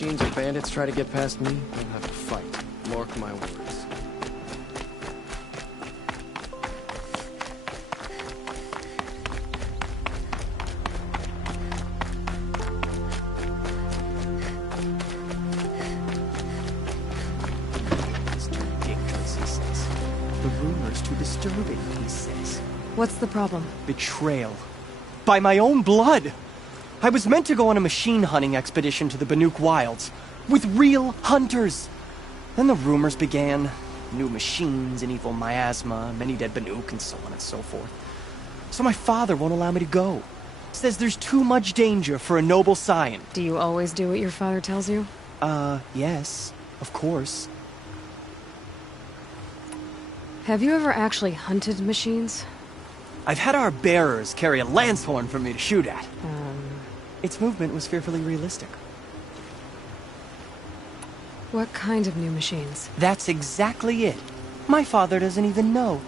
machines or bandits try to get past me, we'll have a fight. Mark my words. It's too ridiculous, he says. The rumor's too disturbing, he says. What's the problem? Betrayal. By my own blood! I was meant to go on a machine hunting expedition to the Banuk Wilds, with real hunters. Then the rumors began. New machines, an evil miasma, many dead Banuk, and so on and so forth. So my father won't allow me to go. Says there's too much danger for a noble scion. Do you always do what your father tells you? Yes, of course. Have you ever actually hunted machines? I've had our bearers carry a lance horn for me to shoot at. Its movement was fearfully realistic. What kind of new machines? That's exactly it. My father doesn't even know.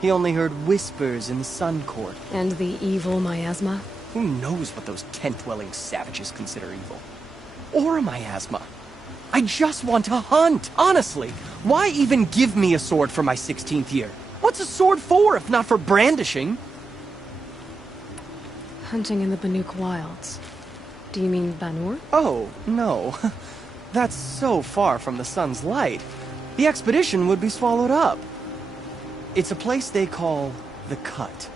He only heard whispers in the Sun Court. And the evil miasma? Who knows what those tent-dwelling savages consider evil? Or a miasma. I just want to hunt, honestly. Why even give me a sword for my 16th year? What's a sword for, if not for brandishing? Hunting in the Banuk Wilds. Do you mean Banur? Oh, no. That's so far from the sun's light. The expedition would be swallowed up. It's a place they call the Cut.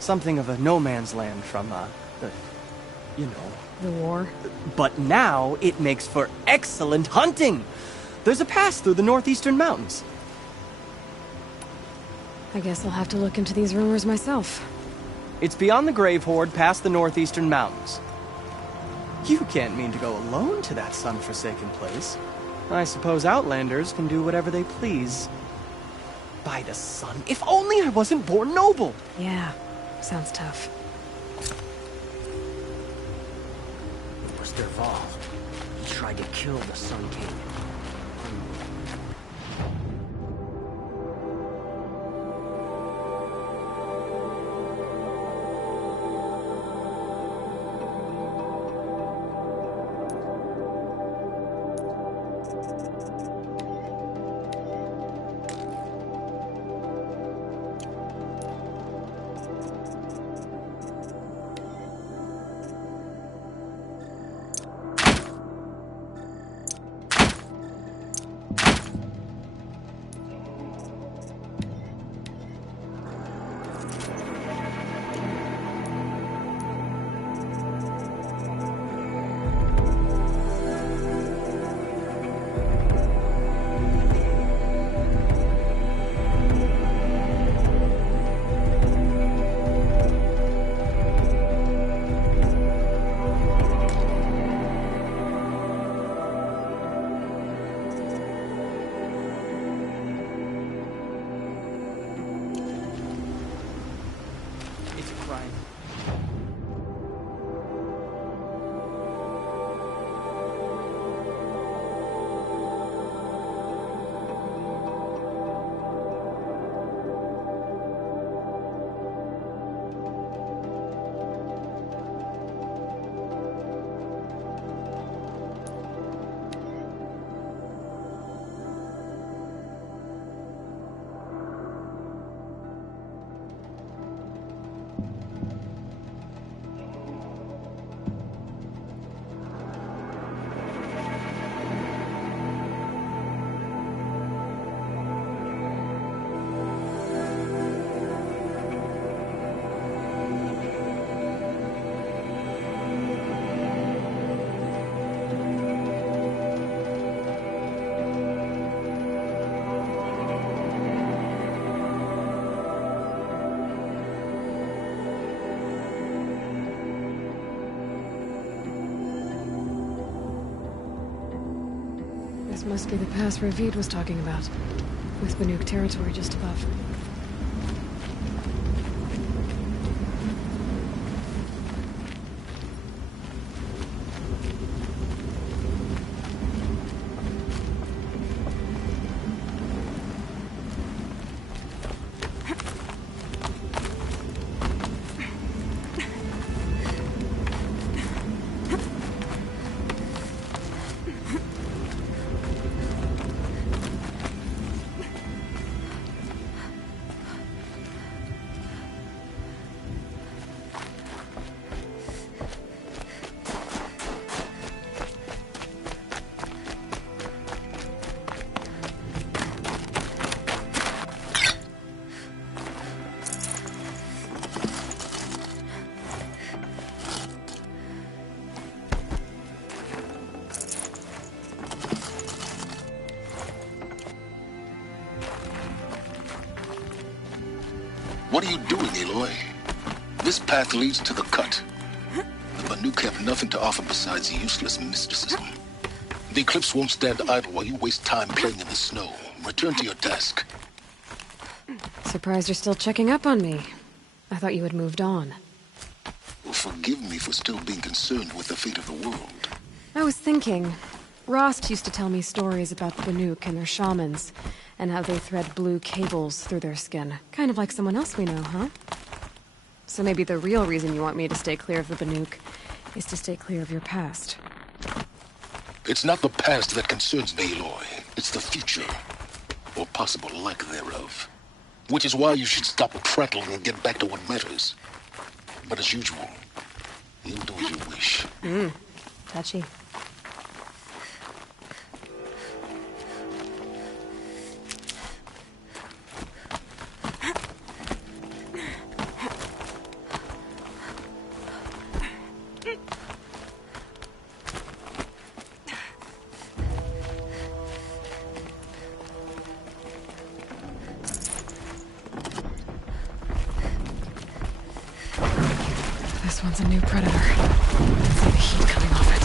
Something of a no-man's land from, you know. The war? But now it makes for excellent hunting. There's a pass through the northeastern mountains. I guess I'll have to look into these rumors myself. It's beyond the Grave Horde, past the northeastern mountains. You can't mean to go alone to that sun-forsaken place. I suppose Outlanders can do whatever they please. By the sun, if only I wasn't born noble! Yeah, sounds tough. It was Dervahl. He tried to kill the Sun King. It's a crime. This must be the pass Ravid was talking about, with Banuk territory just above. What are you doing, Aloy? This path leads to the cut. The Banuk have nothing to offer besides useless mysticism. The Eclipse won't stand idle while you waste time playing in the snow. Return to your task. Surprised you're still checking up on me. I thought you had moved on. Well, forgive me for still being concerned with the fate of the world. I was thinking, Rost used to tell me stories about the Banuk and their shamans, and how they thread blue cables through their skin. Kind of like someone else we know, huh? So maybe the real reason you want me to stay clear of the Banuk is to stay clear of your past. It's not the past that concerns me, Aloy. It's the future. Or possible lack thereof. Which is why you should stop prattling and get back to what matters. But as usual, you'll do as you wish. Touchy. This one's a new predator. I can see the heat coming off it.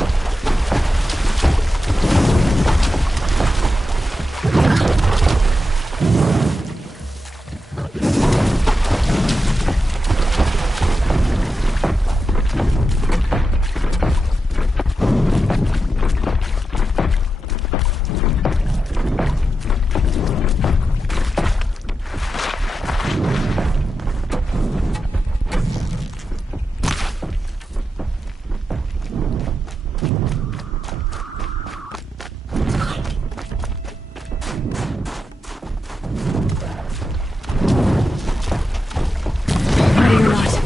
Ready or not?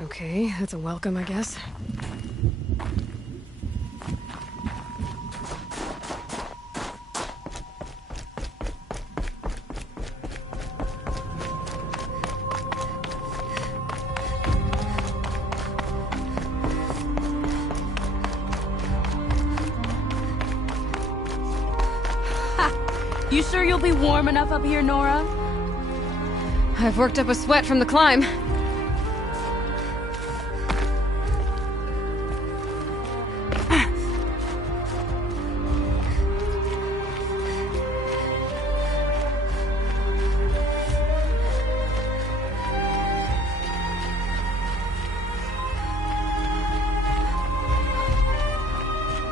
Okay, that's a welcome, I guess. You sure you'll be warm enough up here, Nora? I've worked up a sweat from the climb.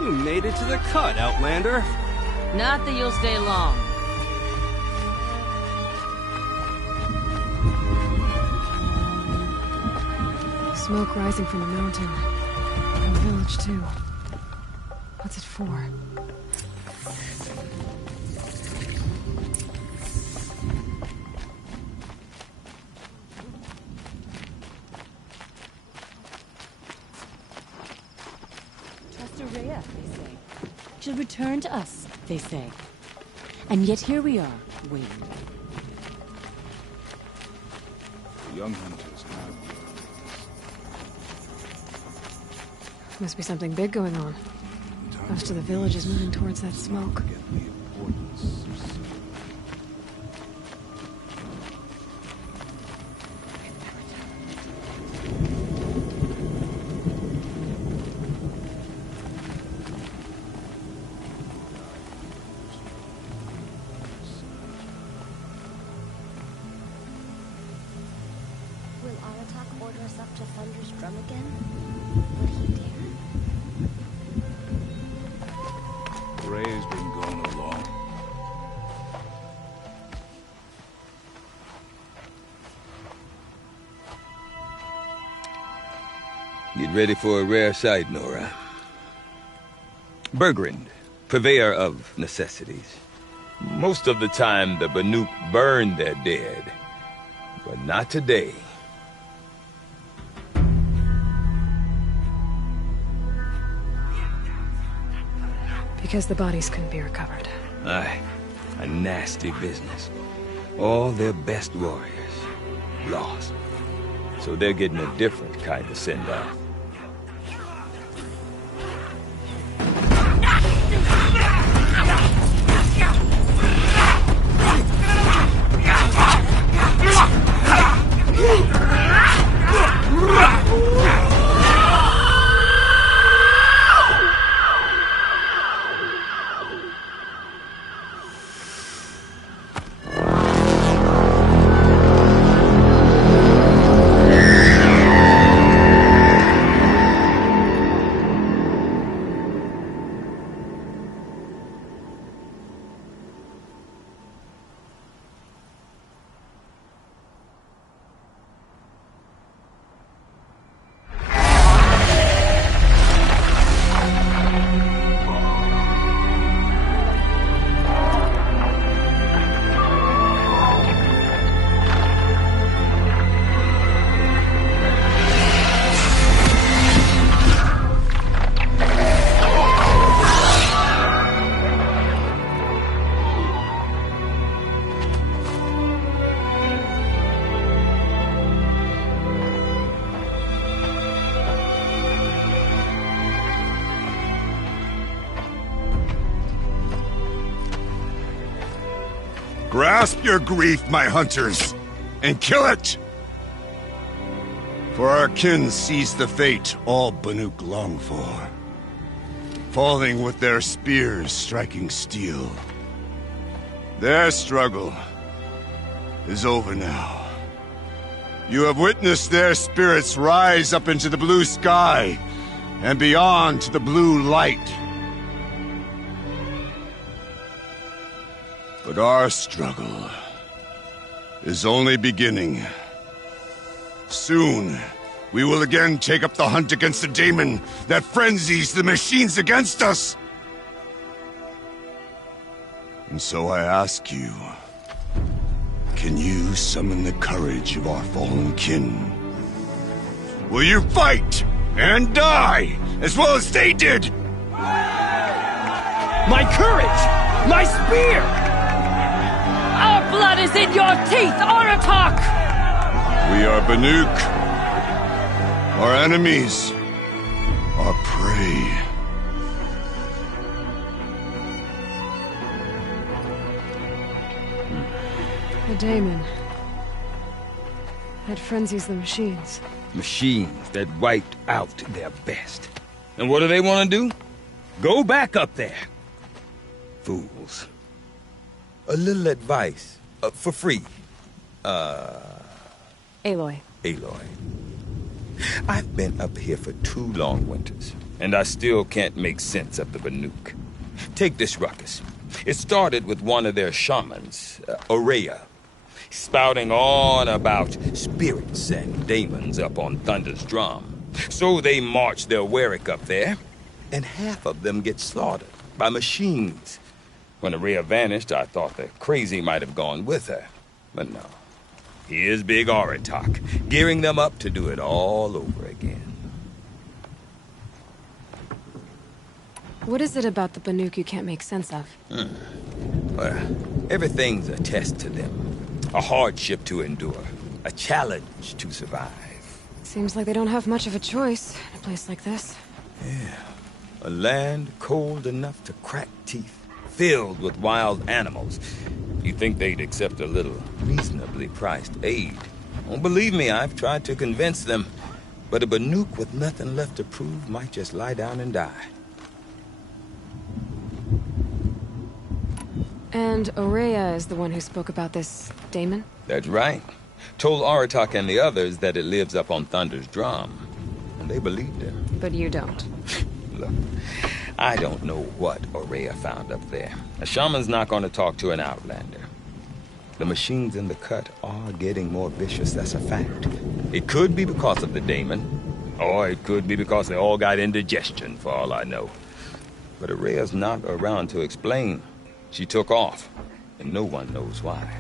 You made it to the cut, Outlander. Not that you'll stay long. smoke rising from the mountain. From the village, too. What's it for? Trust Ourea, they say. She'll return to us, they say. And yet here we are, waiting. Young hunters have. Must be something big going on. Most of the village is moving towards that smoke. Will Aratak order us up to Thunder's drum again? Would he dare? Ray's been going along. Get ready for a rare sight, Nora. Bergrand, purveyor of necessities. Most of the time, the Banuk burn their dead. But not today. Because the bodies couldn't be recovered. Aye, a nasty business. All their best warriors lost. So they're getting a different kind of send-off. Grasp your grief, my hunters, and kill it! For our kin sees the fate all Banuk long for. Falling with their spears striking steel. Their struggle is over now. You have witnessed their spirits rise up into the blue sky and beyond to the blue light. But our struggle is only beginning. Soon, we will again take up the hunt against the daemon that frenzies the machines against us. And so I ask you, can you summon the courage of our fallen kin? Will you fight and die as well as they did? My courage! My spear! Our blood is in your teeth, Aratak! We are Banuk. Our enemies are prey. The daemon. That frenzies the machines. Machines that wiped out their best. And what do they want to do? Go back up there. Fools. A little advice. For free. Aloy. Aloy. I've been up here for 2 long winters, and I still can't make sense of the Banuk. Take this ruckus. It started with one of their shamans, Ourea. spouting on about spirits and demons up on Thunder's drum. So they march their Warwick up there, and half of them get slaughtered by machines. When Araya vanished, I thought the crazy might have gone with her. But no. Here's Big Aratak, gearing them up to do it all over again. What is it about the Banuk you can't make sense of? Well, everything's a test to them. A hardship to endure. A challenge to survive. Seems like they don't have much of a choice in a place like this. Yeah. A land cold enough to crack teeth, filled with wild animals. You'd think they'd accept a little reasonably priced aid. Oh, believe me, I've tried to convince them. But a Banuk with nothing left to prove might just lie down and die. And Araya is the one who spoke about this daemon? That's right. Told Aratak and the others that it lives up on Thunder's drum. And they believed him. But you don't. Look, I don't know what Araya found up there. A shaman's not going to talk to an outlander. The machines in the cut are getting more vicious, that's a fact. It could be because of the daemon, or it could be because they all got indigestion, for all I know. But Araya's not around to explain. She took off, and no one knows why.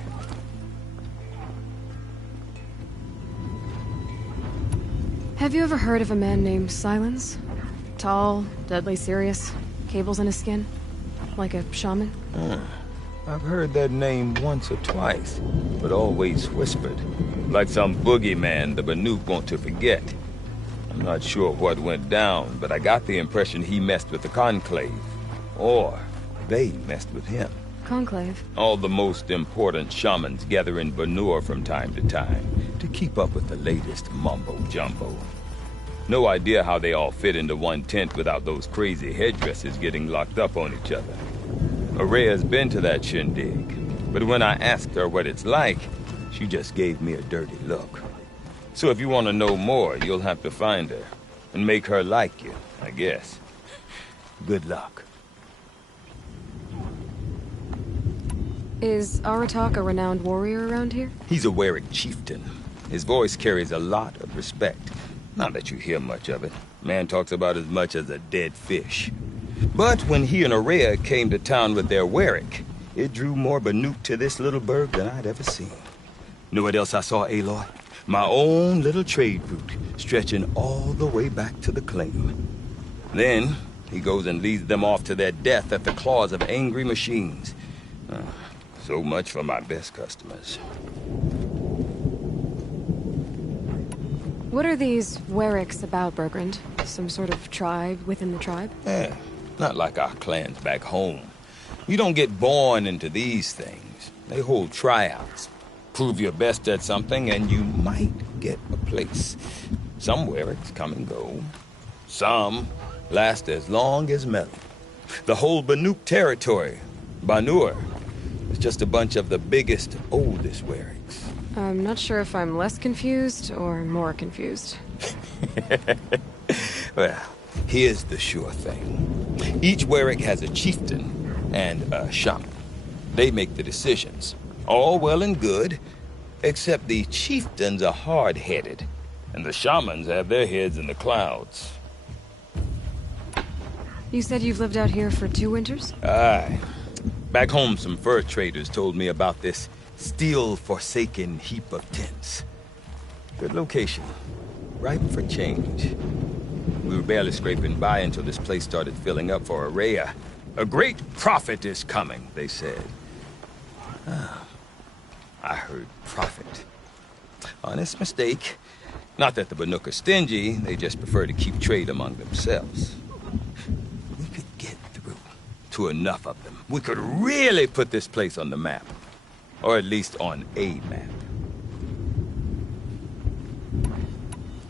Have you ever heard of a man named Silence? Tall, deadly serious, cables in his skin, like a shaman? I've heard that name once or twice, but always whispered. Like some boogeyman the Banuk want to forget. I'm not sure what went down, but I got the impression he messed with the Conclave. Or they messed with him. Conclave? All the most important shamans gather in Banur from time to time to keep up with the latest mumbo-jumbo. No idea how they all fit into one tent without those crazy headdresses getting locked up on each other. Araya's been to that shindig, but when I asked her what it's like, she just gave me a dirty look. So if you want to know more, you'll have to find her and make her like you, I guess. Good luck. Is Aratak a renowned warrior around here? He's a Warwick chieftain. His voice carries a lot of respect. Not that you hear much of it. Man talks about as much as a dead fish. But when he and Araya came to town with their Warwick, it drew more Banuk to this little burg than I'd ever seen. Know what else I saw, Aloy? My own little trade route, stretching all the way back to the claim. Then, he goes and leads them off to their death at the claws of angry machines. So much for my best customers. What are these Warwicks about, Bergrand? Some sort of tribe within the tribe? Not like our clans back home. You don't get born into these things. They hold tryouts. Prove your best at something and you might get a place. Some Warwicks come and go. Some last as long as Melon. The whole Banuk territory, Banur, is just a bunch of the biggest, oldest Warwicks. I'm not sure if I'm less confused or more confused. Well, here's the sure thing. Each Warwick has a chieftain and a shaman. They make the decisions. All well and good, except the chieftains are hard-headed, and the shamans have their heads in the clouds. You said you've lived out here for 2 winters? Aye. Back home, some fur traders told me about this steel-forsaken heap of tents. Good location. Ripe for change. We were barely scraping by until this place started filling up for Araya. A great prophet is coming, they said. I heard prophet. Honest mistake. Not that the Banuk are stingy, they just prefer to keep trade among themselves. We could get through to enough of them. We could really put this place on the map. Or at least on a map.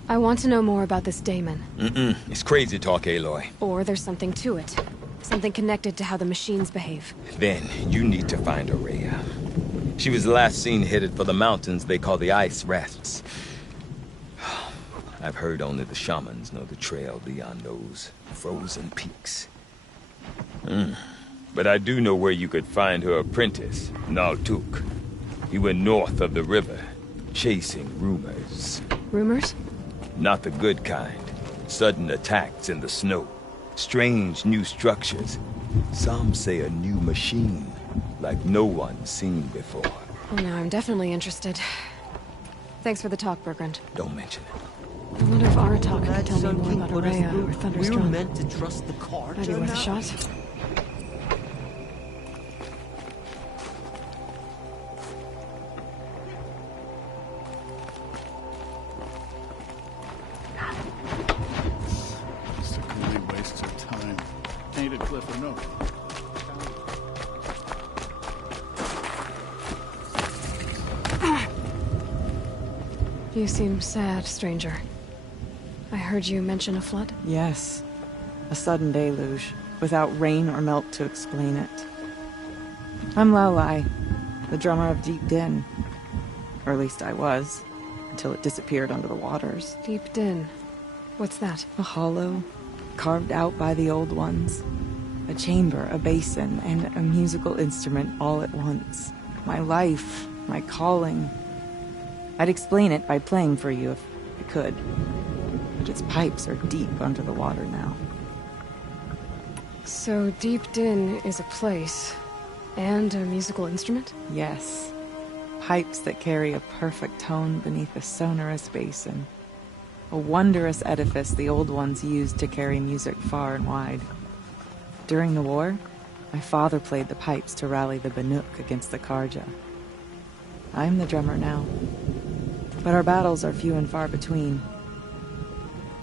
I want to know more about this daemon. It's crazy talk, Aloy. Or there's something to it. Something connected to how the machines behave. Then, you need to find Araya. She was last seen headed for the mountains they call the Ice Rats. I've heard only the shamans know the trail beyond those frozen peaks. But I do know where you could find her apprentice, Naltuk. He went north of the river, chasing rumors. Rumors? Not the good kind. Sudden attacks in the snow. Strange new structures. Some say a new machine, like no one's seen before. Well, now I'm definitely interested. Thanks for the talk, Bergrand. Don't mention it. I wonder if Aratak could tell me more about Ourea or We were Thunderstrom. meant to trust the cards. Might be worth a shot. It's a complete waste of time. Painted cliff or no. You seem sad, stranger. I heard you mention a flood? Yes. A sudden deluge, without rain or melt to explain it. I'm Laolai, the drummer of Deep Din. Or at least I was, until it disappeared under the waters. Deep Din. What's that? A hollow, carved out by the old ones. A chamber, a basin, and a musical instrument all at once. My life, my calling. I'd explain it by playing for you if I could. But its pipes are deep under the water now. So Deep Din is a place, and a musical instrument? Yes. Pipes that carry a perfect tone beneath a sonorous basin. A wondrous edifice the old ones used to carry music far and wide. During the war, my father played the pipes to rally the Banuk against the Karja. I'm the drummer now. But our battles are few and far between.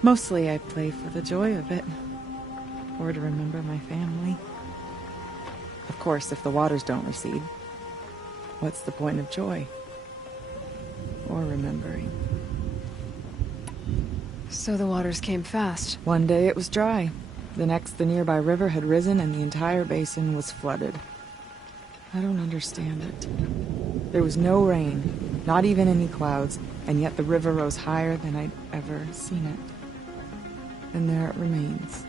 Mostly I play for the joy of it. Or to remember my family. Of course, if the waters don't recede, what's the point of joy? Or remembering? So the waters came fast. One day it was dry. The next, the nearby river had risen and the entire basin was flooded. I don't understand it. There was no rain, not even any clouds, and yet the river rose higher than I'd ever seen it. And there it remains.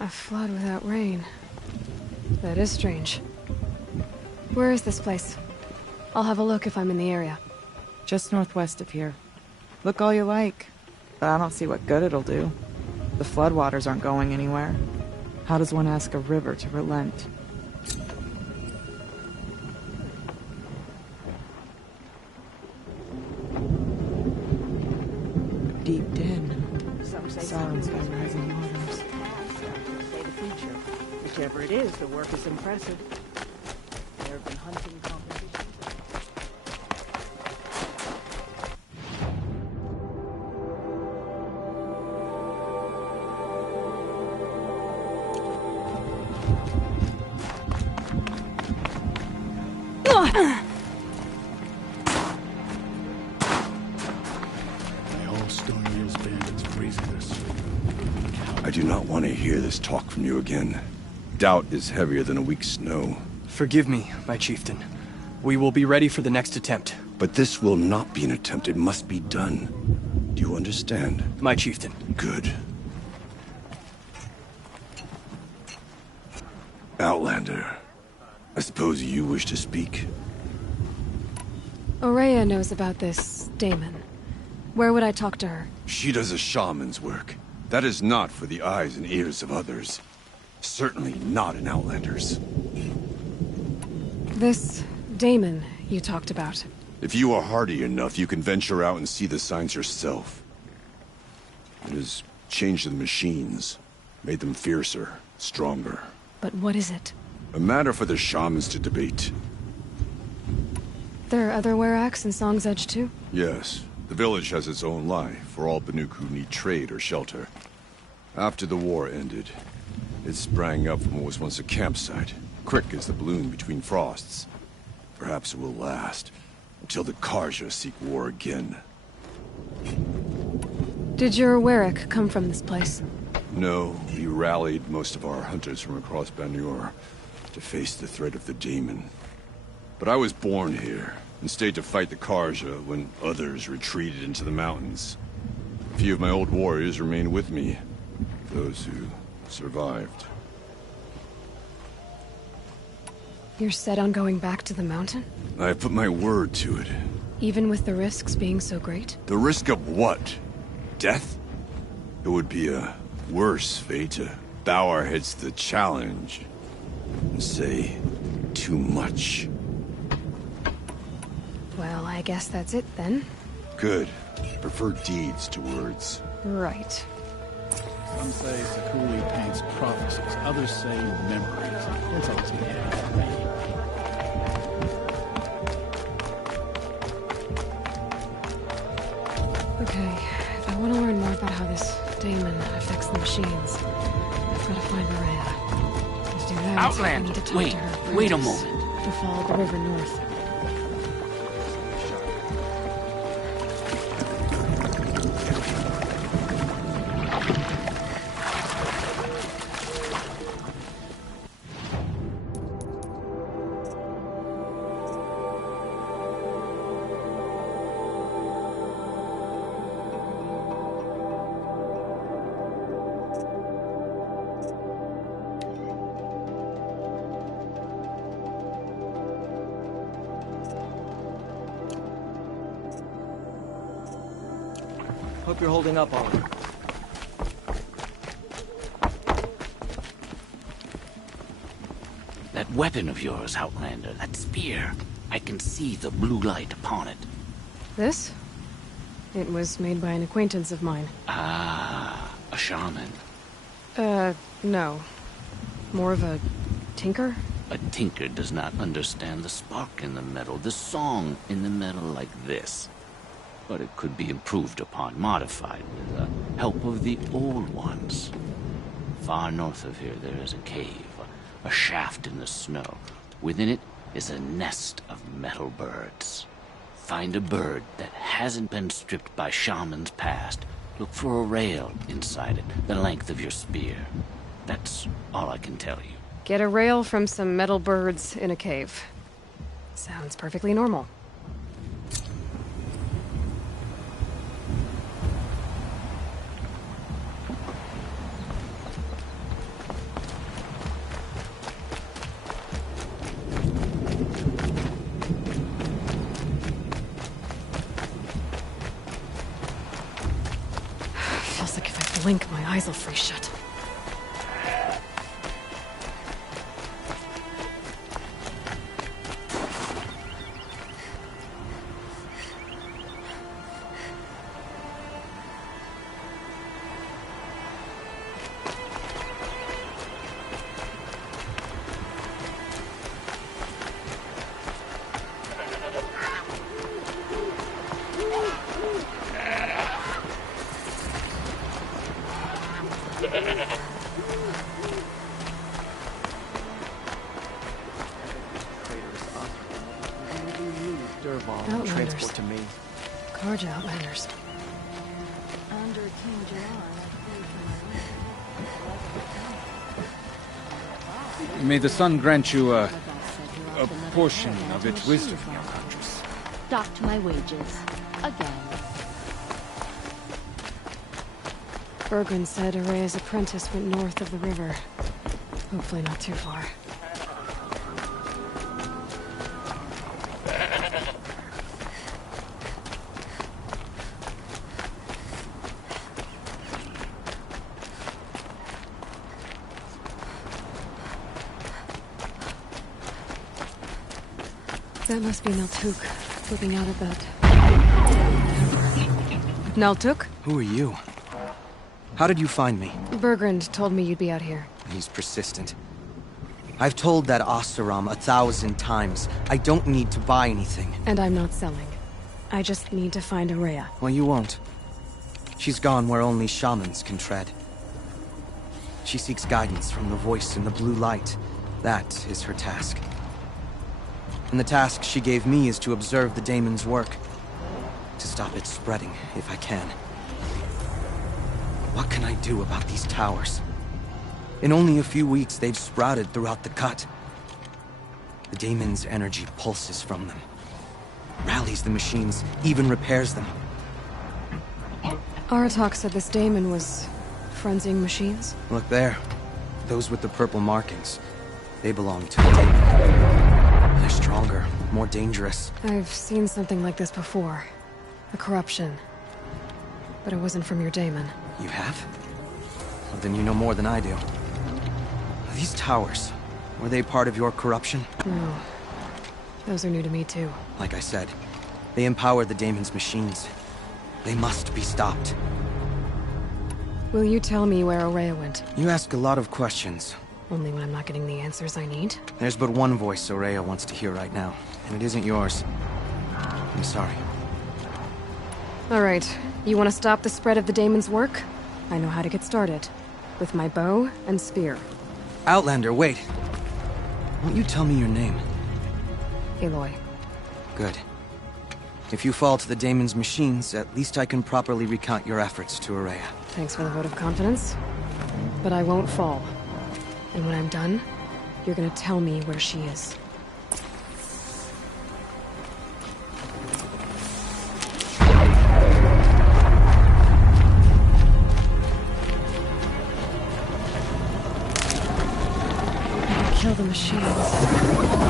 A flood without rain. That is strange. Where is this place? I'll have a look if I'm in the area. Just northwest of here. Look all you like, but I don't see what good it'll do. The floodwaters aren't going anywhere. How does one ask a river to relent? Deep Din. Silence by rising waters. Say the future. Whichever it is, the work is impressive. There have been hunting competitions. I do not want to hear this talk from you again. Doubt is heavier than a week's snow. Forgive me, my chieftain. We will be ready for the next attempt. But this will not be an attempt. It must be done. Do you understand? My chieftain. Good. Outlander, I suppose you wish to speak? Ourea knows about this Daemon. Where would I talk to her? She does a shaman's work. That is not for the eyes and ears of others. Certainly not an Outlander's. This Daemon you talked about. If you are hardy enough, you can venture out and see the signs yourself. It has changed the machines, made them fiercer, stronger. But what is it? A matter for the shamans to debate. There are other Weraks in Song's Edge too? Yes. The village has its own life for all Banuk who need trade or shelter. After the war ended, it sprang up from what was once a campsite, quick as the bloom between frosts. Perhaps it will last, until the Karja seek war again. Did your Werak come from this place? No, we rallied most of our hunters from across Banur to face the threat of the Daemon. But I was born here, and stayed to fight the Karja when others retreated into the mountains. A few of my old warriors remained with me, those who survived. You're set on going back to the mountain? I put my word to it. Even with the risks being so great? The risk of what? Death? It would be a worse fate to bow our heads to the challenge and say too much. Well, I guess that's it then. Good. Prefer deeds to words. Right. Some say Sakuli paints prophecies, others say memories. It's always gonna happen for me. Okay, if I want to learn more about how this daemon affects the machines, I've got to find Maria. To do that, Outlander, I need to talk wait, to her wait a apprentice, moment. who followed the river north. Hope you're holding up all right. That weapon of yours, Outlander, that spear. I can see the blue light upon it. This? It was made by an acquaintance of mine. Ah, a shaman. No. More of a tinker? A tinker does not understand the spark in the metal, the song in the metal like this. But it could be improved upon, modified with the help of the old ones. Far north of here there is a cave, a shaft in the snow. Within it is a nest of metal birds. Find a bird that hasn't been stripped by shamans past. Look for a rail inside it, the length of your spear. That's all I can tell you. Get a rail from some metal birds in a cave. Sounds perfectly normal. Feels like if I blink, my eyes will freeze shut. Outlanders. Transport to me. Carja Outlanders. Under King John, May the sun grant you a portion of its wisdom, young huntress. docked my wages. Again. Bergren said Araya's apprentice went north of the river. Hopefully not too far. That must be Naltuk, flipping out at that. Naltuk? Who are you? How did you find me? Bergrand told me you'd be out here. He's persistent. I've told that Oseram 1,000 times. I don't need to buy anything. And I'm not selling. I just need to find Araya. Well, you won't. She's gone where only shamans can tread. She seeks guidance from the voice in the blue light. That is her task. And the task she gave me is to observe the daemon's work. To stop it spreading, if I can. What can I do about these towers? In only a few weeks, they've sprouted throughout the cut. The daemon's energy pulses from them. Rallies the machines, even repairs them. Aratak said this daemon was frenzying machines? Look there. Those with the purple markings. They belong to the daemon. They're stronger, more dangerous. I've seen something like this before. A corruption. But it wasn't from your daemon. You have? Well, then you know more than I do. These towers, were they part of your corruption? No. Those are new to me too. Like I said, they empower the daemon's machines. They must be stopped. Will you tell me where Ourea went? You ask a lot of questions. Only when I'm not getting the answers I need? There's but one voice Ourea wants to hear right now, and it isn't yours. I'm sorry. Alright, you want to stop the spread of the daemon's work? I know how to get started. With my bow and spear. Outlander, wait. Won't you tell me your name? Aloy. Good. If you fall to the daemon's machines, at least I can properly recount your efforts to Ourea. Thanks for the vote of confidence. But I won't fall. And when I'm done, you're gonna tell me where she is. Kill the machines.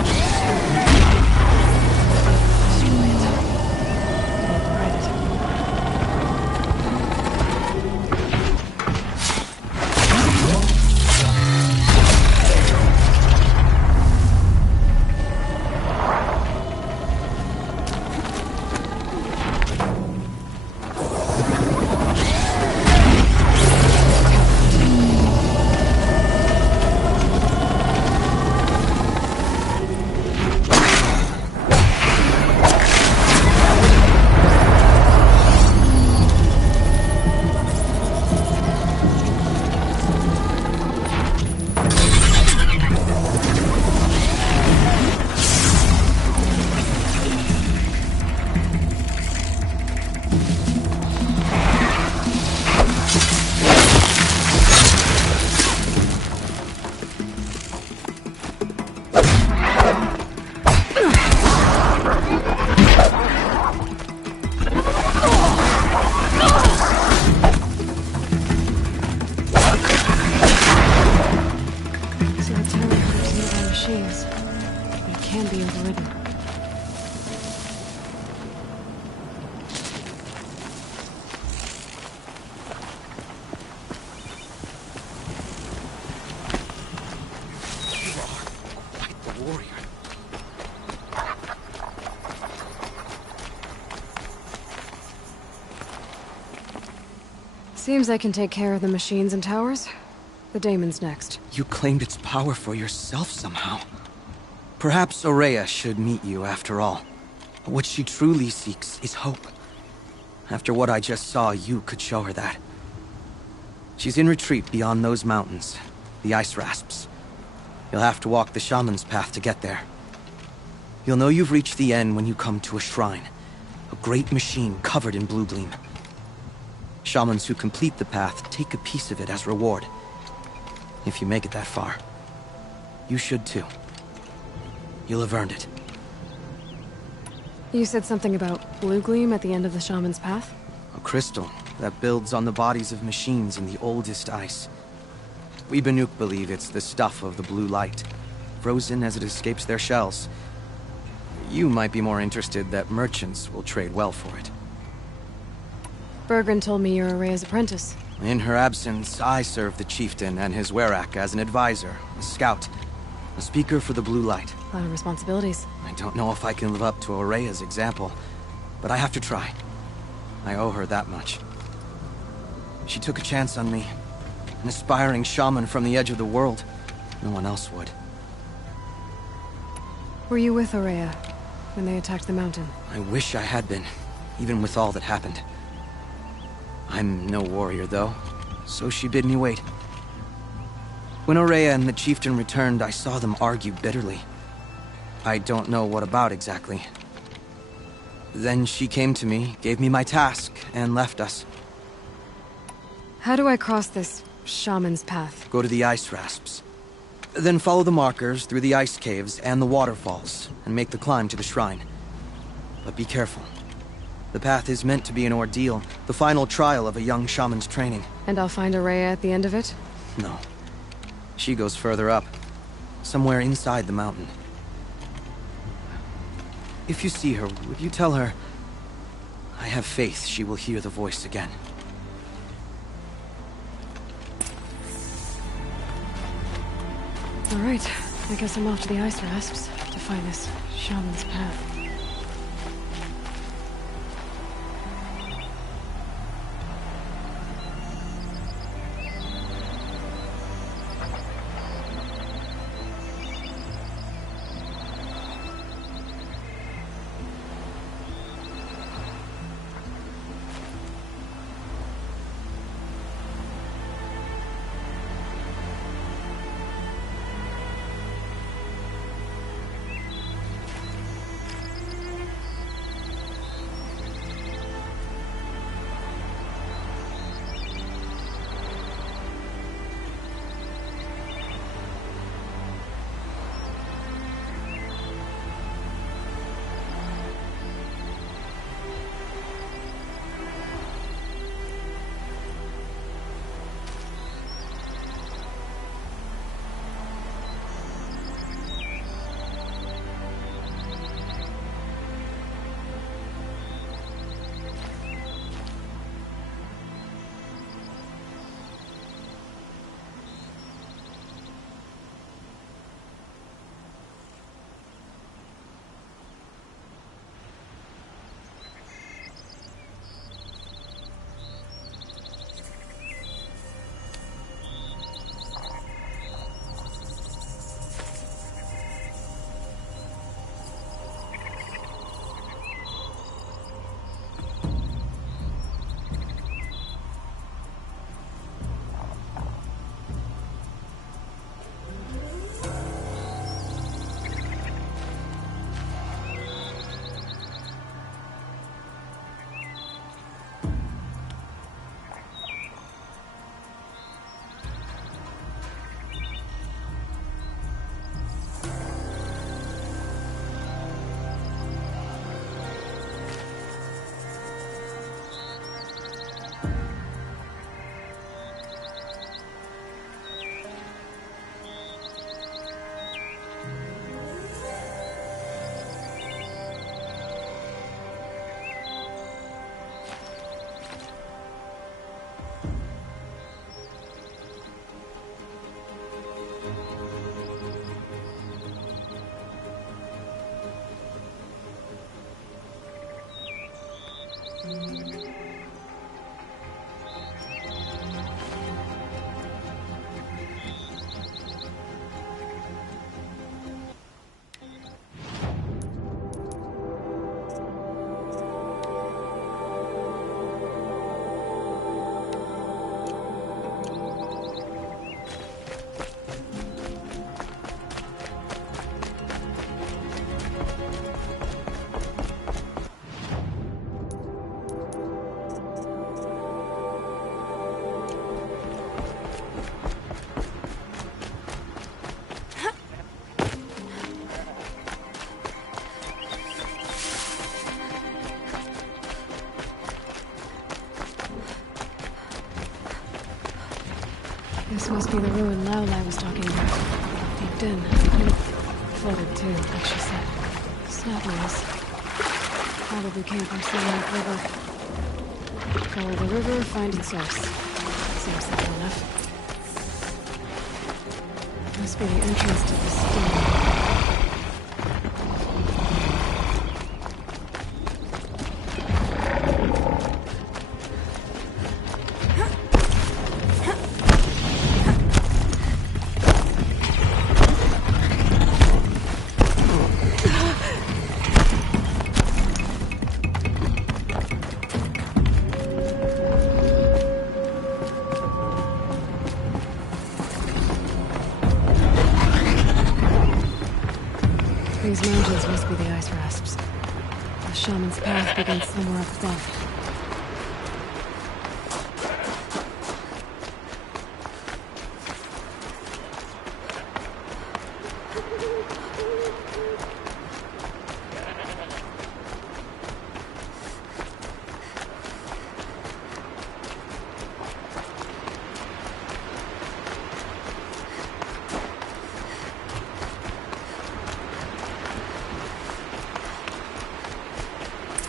Seems I can take care of the machines and towers. The daemon's next. You claimed its power for yourself somehow. Perhaps Ourea should meet you after all. What she truly seeks is hope. After what I just saw, you could show her that. She's in retreat beyond those mountains, the ice rasps. You'll have to walk the shaman's path to get there. You'll know you've reached the end when you come to a shrine. A great machine covered in blue gleam. Shamans who complete the path take a piece of it as reward. If you make it that far, you should too. You'll have earned it. You said something about blue gleam at the end of the shaman's path? A crystal that builds on the bodies of machines in the oldest ice. We Banuk believe it's the stuff of the blue light, frozen as it escapes their shells. You might be more interested that merchants will trade well for it. Bergren told me you're Ourea's apprentice. In her absence, I serve the chieftain and his werak as an advisor, a scout, a speaker for the blue light. A lot of responsibilities. I don't know if I can live up to Ourea's example, but I have to try. I owe her that much. She took a chance on me, an aspiring shaman from the edge of the world. No one else would. Were you with Ourea when they attacked the mountain? I wish I had been, even with all that happened. I'm no warrior, though, so she bid me wait. When Ourea and the chieftain returned, I saw them argue bitterly. I don't know what about exactly. Then she came to me, gave me my task, and left us. How do I cross this shaman's path? Go to the ice rasps. Then follow the markers through the ice caves and the waterfalls, and make the climb to the shrine. But be careful. The path is meant to be an ordeal, the final trial of a young shaman's training. And I'll find Ourea at the end of it? No. She goes further up, somewhere inside the mountain. If you see her, would you tell her... I have faith she will hear the voice again. All right, I guess I'm off to the Ice Rasps to find this shaman's path. This must be the ruin Laolai was talking about. Deep in. Flooded too, like she said. Snap noise. Probably came from Silverneck River. Follow the river, find its source. Seems simple enough. Must be the entrance to the stone. These mountains must be the Ice Rasps. The shaman's path begins somewhere up above.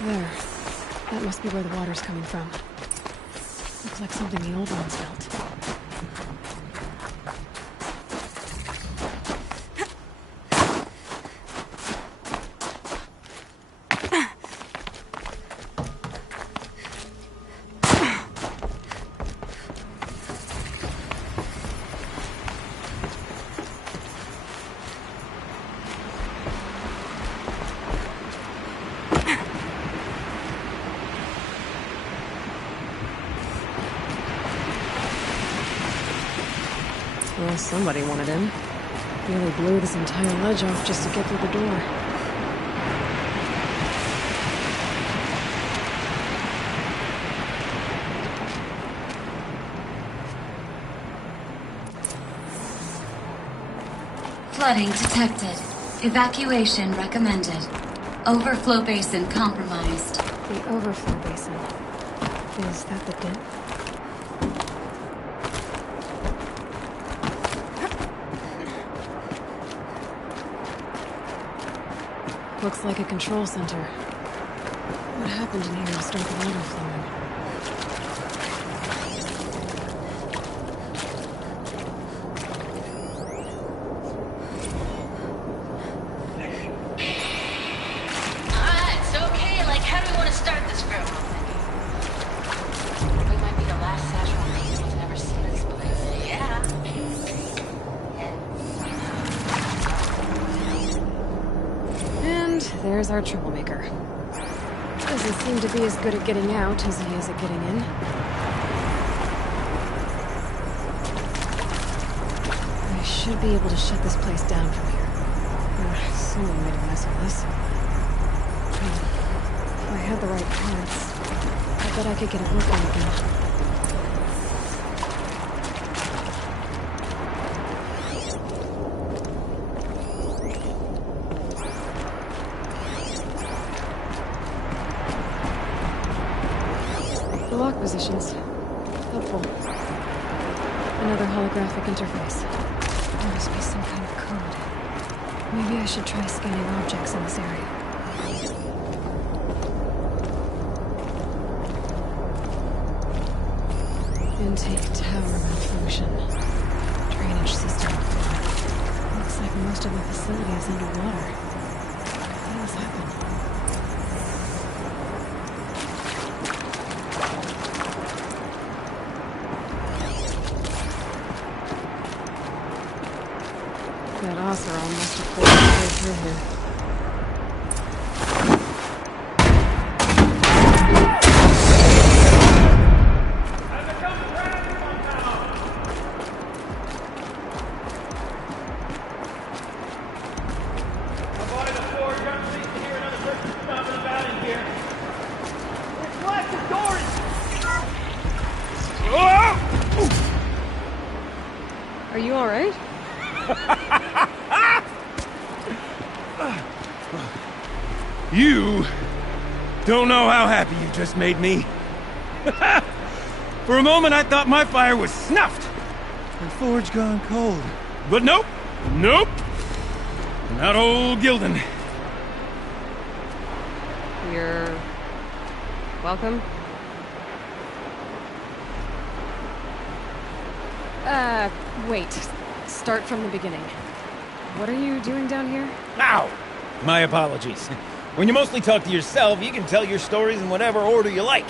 There. That must be where the water's coming from. Looks like something the old ones built. Well, somebody wanted in. Nearly blew this entire ledge off just to get through the door. Flooding detected. Evacuation recommended. Overflow basin compromised. The overflow basin. Is that the dip? Looks like a control center. What happened in here to start the water flowing? Alright, so okay, like how do we want to start this for a moment? We might be the last Saturn people who've ever seen this place. Yeah. And there's our troublemaker. Doesn't seem to be as good at getting out as he is at getting in. I should be able to shut this place down from here. Someone made a mess of this. If I had the right parts, I bet I could get it working again. Lock positions. Helpful. Another holographic interface. There must be some kind of code. Maybe I should try scanning objects in this area. Intake tower malfunction. Drainage system. Looks like most of the facility is underwater. What has happened? That Oseron must have forced his way through here. Are you alright? You don't know how happy you just made me. For a moment, I thought my fire was snuffed. The forge gone cold. But nope. Nope. Not old Gildan. You're... welcome? Wait. Start from the beginning. What are you doing down here? Ow! My apologies. When you mostly talk to yourself, you can tell your stories in whatever order you like.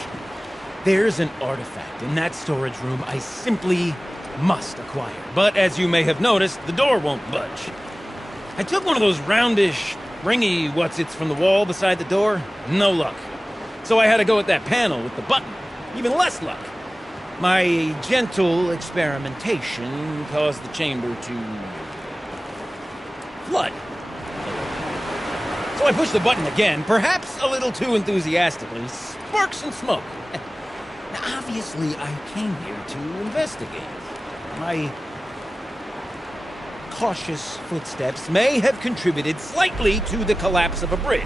There's an artifact in that storage room I simply must acquire. But as you may have noticed, the door won't budge. I took one of those roundish, ringy what's-its from the wall beside the door. No luck. So I had to go with that panel with the button. Even less luck. My gentle experimentation caused the chamber to flood. So I pushed the button again, perhaps a little too enthusiastically. Sparks and smoke. Now, obviously, I came here to investigate. My cautious footsteps may have contributed slightly to the collapse of a bridge.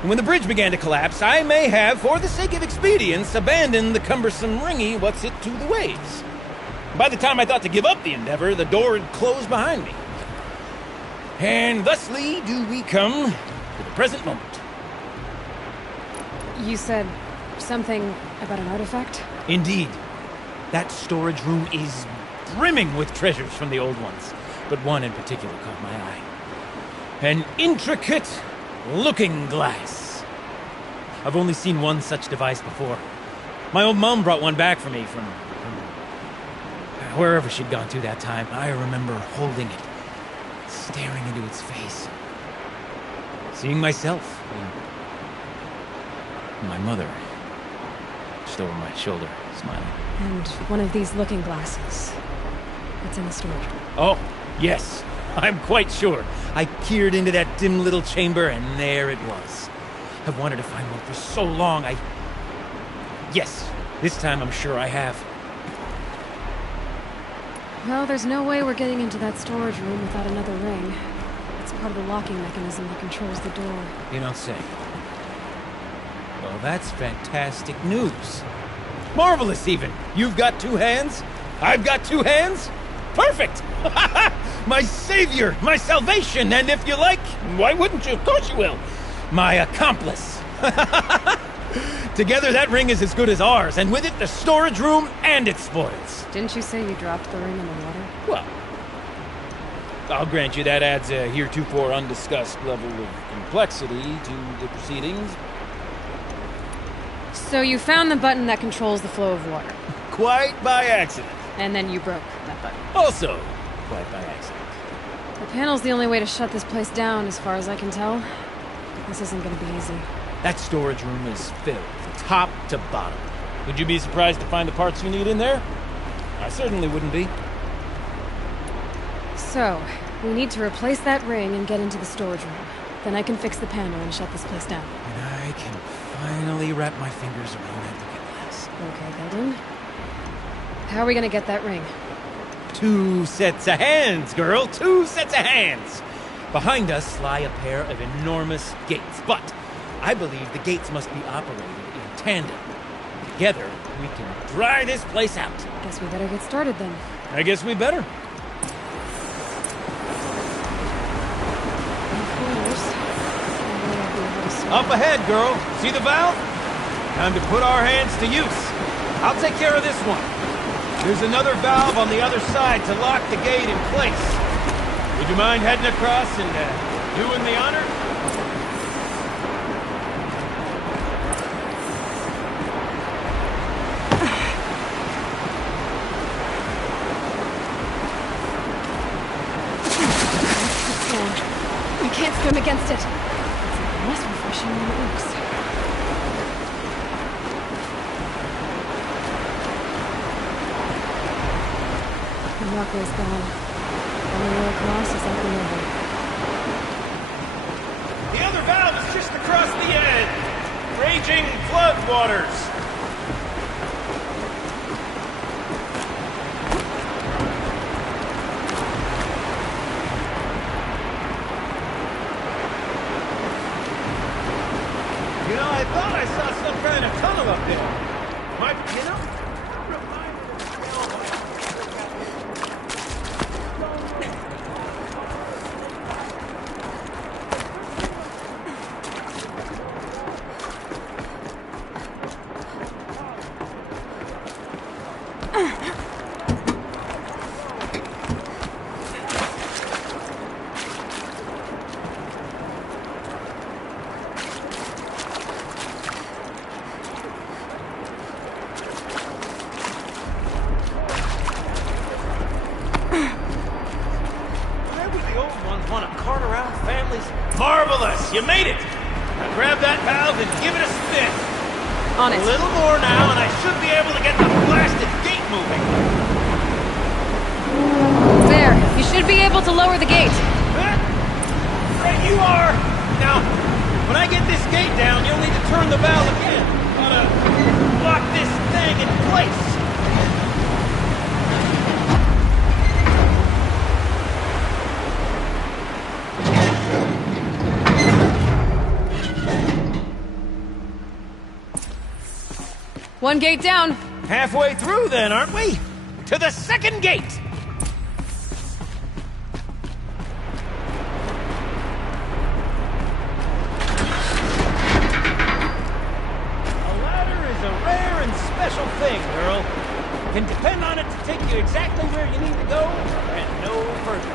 And when the bridge began to collapse, I may have, for the sake of expedience, abandoned the cumbersome ringy what's-it to the waves. By the time I thought to give up the endeavor, the door had closed behind me. And thusly do we come to the present moment. You said something about an artifact? Indeed. That storage room is brimming with treasures from the old ones, but one in particular caught my eye. An intricate looking glass. I've only seen one such device before. My old mom brought one back for me from wherever she'd gone to that time. I remember holding it, staring into its face, seeing myself and my mother just over my shoulder, smiling. And one of these looking glasses. It's in the storage room. Oh, yes. I'm quite sure. I peered into that dim little chamber, and there it was. I've wanted to find one for so long, Yes, this time I'm sure I have. Well, there's no way we're getting into that storage room without another ring. It's part of the locking mechanism that controls the door. You don't say. Well, that's fantastic news. Marvelous, even. You've got two hands. I've got two hands. Perfect! My savior, my salvation, and if you like, why wouldn't you? Of course you will. My accomplice. Together, that ring is as good as ours, and with it, the storage room and its spoils. Didn't you say you dropped the ring in the water? Well, I'll grant you that adds a heretofore undiscussed level of complexity to the proceedings. So you found the button that controls the flow of water. Quite by accident. And then you broke that button. Also, quite by accident. The panel's the only way to shut this place down, as far as I can tell. This isn't gonna be easy. That storage room is filled, top to bottom. Would you be surprised to find the parts you need in there? I certainly wouldn't be. So, we need to replace that ring and get into the storage room. Then I can fix the panel and shut this place down. And I can finally wrap my fingers around that looking glass. Okay, Golden. How are we gonna get that ring? 2 sets of hands, girl! 2 sets of hands! Behind us lie a pair of enormous gates, but I believe the gates must be operated in tandem. Together, we can dry this place out. Guess we better get started then. I guess we better. Up ahead, girl. See the valve? Time to put our hands to use. I'll take care of this one. There's another valve on the other side to lock the gate in place. Would you mind heading across and doing the honor? We can't swim against it. It's less refreshing than it looks. The walkway's gone. Only way across is out the river. The other valve is just across the edge. Raging flood waters. You know, I thought I saw some kind of tunnel up there. You know? Marvelous! You made it! Now grab that valve and give it a spin. On it. A little more now, and I should be able to get the blasted gate moving. There. You should be able to lower the gate. Right you are! Now, when I get this gate down, you'll need to turn the valve again. Gotta lock this thing in place. One gate down. Halfway through then, aren't we? To the second gate! thing, girl. Can depend on it to take you exactly where you need to go, and no further.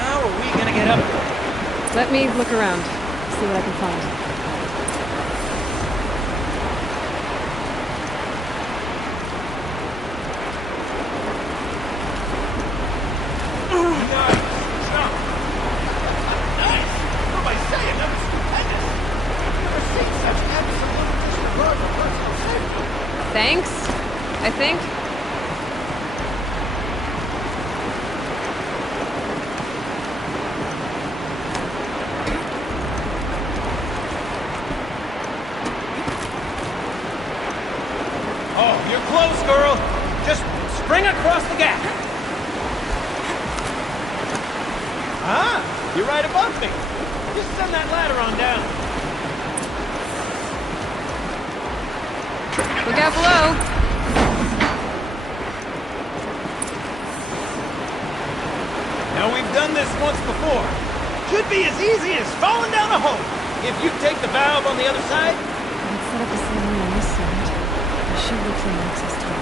How are we gonna get up there? Let me look around, see what I can find. Thanks, I think. Oh, you're close, girl. Just spring across the gap. Ah, you're right above me. Just send that ladder on down. Look out below. Now we've done this once before. Should be as easy as falling down a hole. If you take the valve on the other side. Let's set up the same way on this side. I should look for an access to it.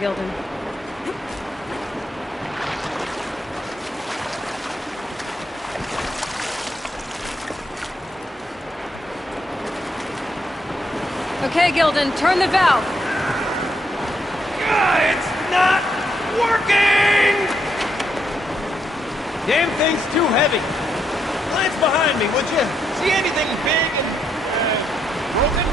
Gilden. Okay, Gilden, turn the valve. It's not working! Damn thing's too heavy. Glance behind me, would you? See anything big and, broken?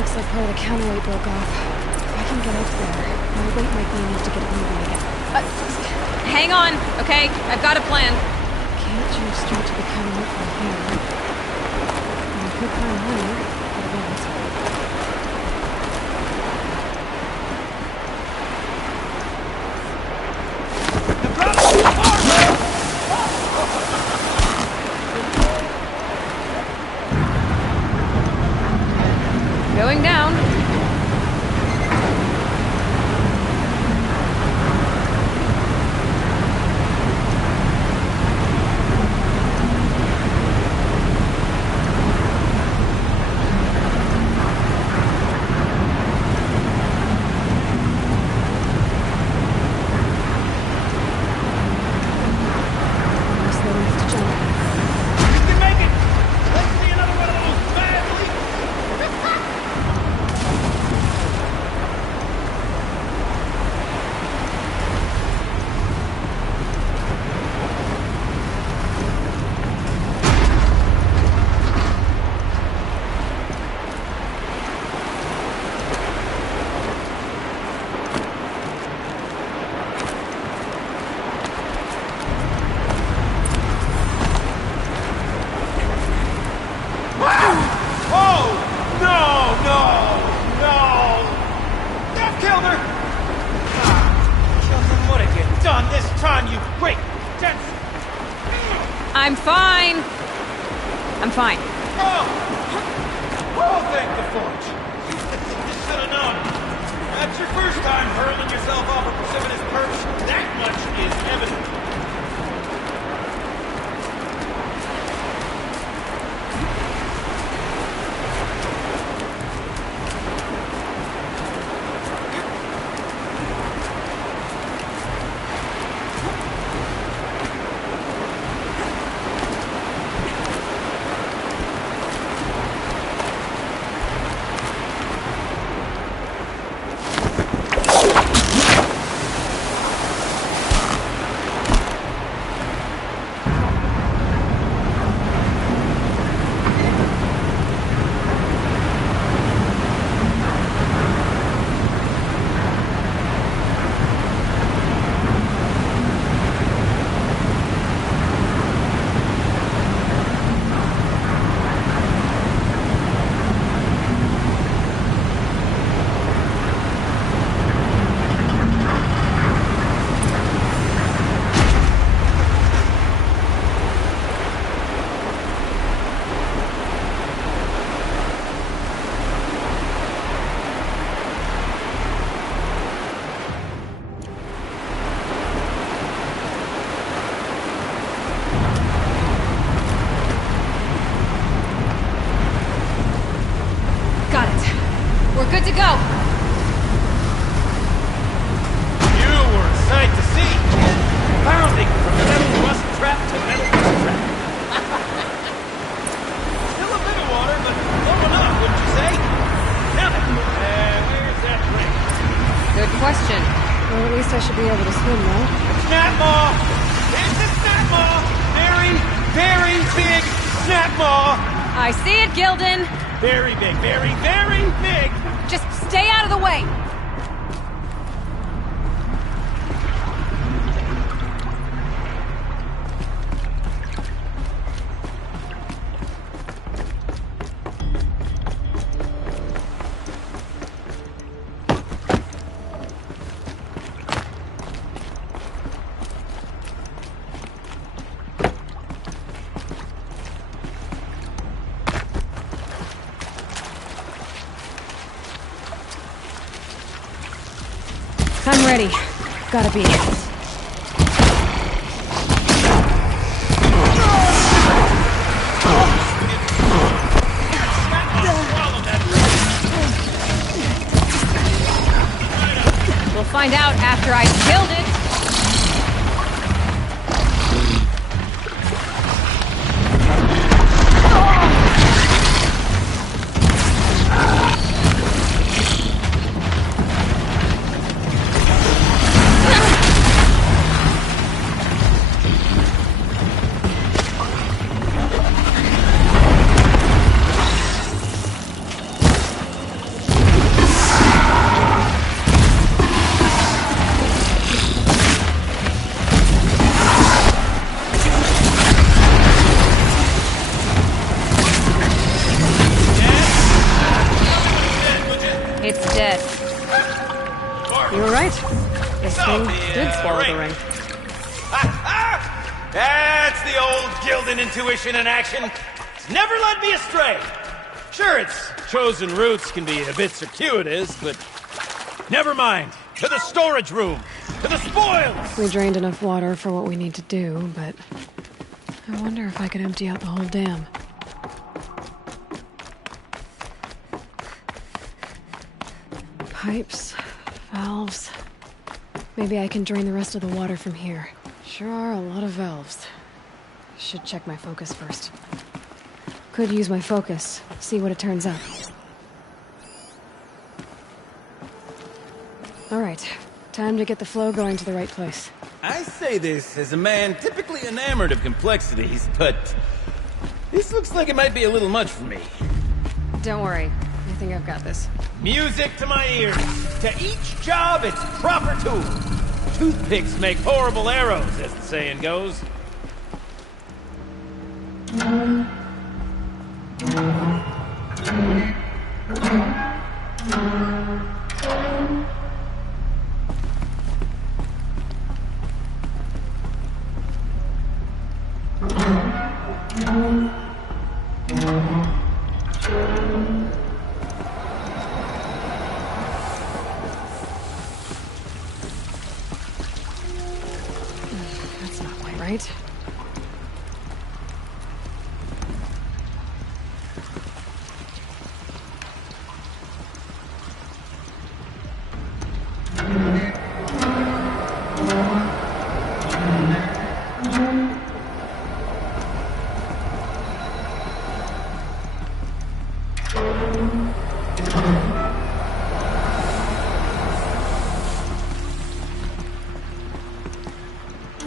Looks like part of the counterweight broke off. If I can get up there, my weight might be enough to get it moving again. Hang on, okay? I've got a plan. Can't jump straight to the counterweight from here. And I could climb higher, but I won't. Going down. I'm fine. I'm fine. Oh, thank the forge. You should have known. That's your first time hurling yourself off a precipitous perch. That much is evident. Good to go. You were a sight to see. Pounding from metal rust trap to metal rust trap. Still a bit of water, but low enough, wouldn't you say? Now then, where's that ring? Good question. Well, at least I should be able to swim, though. Snap maw! It's a snap maw! Very, very big snap maw! I see it, Gildan. Very big, very, very big! Just stay out of the way! I'm ready. Gotta be. We'll find out after I killed it. It's dead. You were right. This thing did swallow the ring. That's the old Gildan intuition in action. It's never led me astray. Sure, its chosen routes can be a bit circuitous, but never mind. To the storage room. To the spoils! We drained enough water for what we need to do, but I wonder if I could empty out the whole dam. Pipes, valves. Maybe I can drain the rest of the water from here. Sure are a lot of valves. Should check my focus first. Could use my focus, see what it turns up. Alright, time to get the flow going to the right place. I say this as a man typically enamored of complexities, but this looks like it might be a little much for me. Don't worry, I think I've got this. Music to my ears. To each job, its proper tool. Toothpicks make horrible arrows, as the saying goes. right?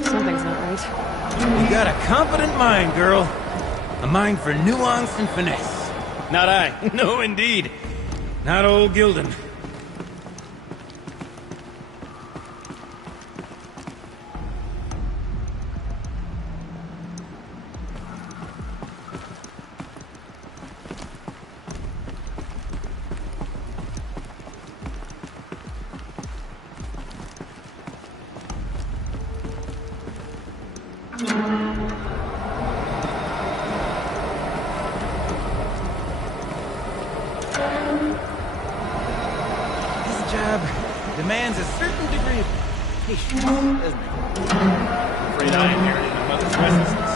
Something's not right. You got a competent mind, girl. A mind for nuance and finesse. Not I. No, indeed. Not old Gildan. This job demands a certain degree of patience, doesn't it? I'm afraid I inherited my mother's restlessness.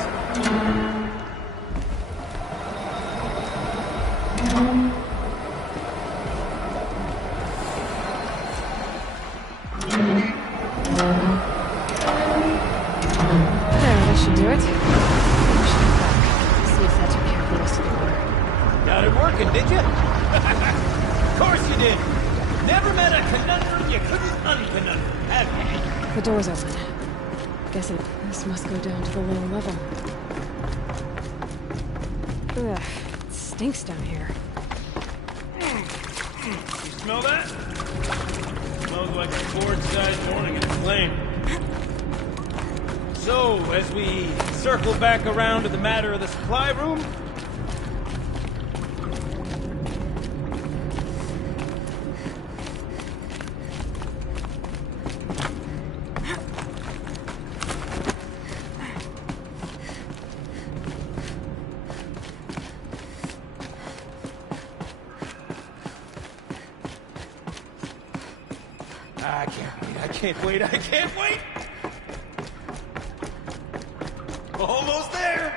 There, that should do it. Should be back. See if that took care of the rest of the order. Got it working, did you? Of course you did. Never met a conundrum you couldn't unconundrum, have you? The door's open. Guessing this must go down to the lower level. Ugh, it stinks down here. You smell that? Smells like a gourd-sized warning in a flame. So, as we circle back around to the matter of the supply room, I can't wait! Almost there!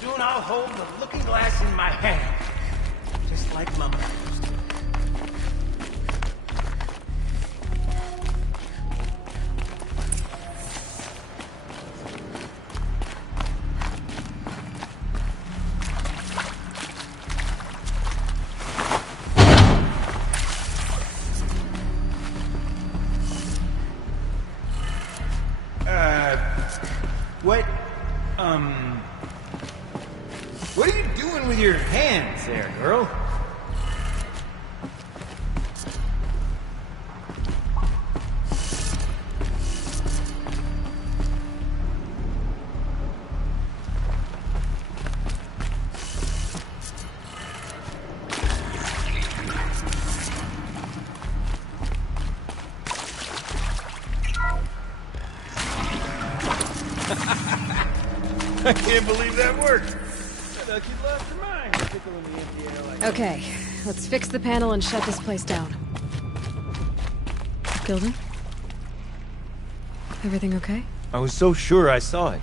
Soon I'll hold the looking glass in my hand, just like Mama used to. What are you doing with your hands there, girl? I can't believe that worked. I thought you'd lost your mind tickling me in the air like that. Okay, let's fix the panel and shut this place down. Gildan? Everything okay? I was so sure I saw it.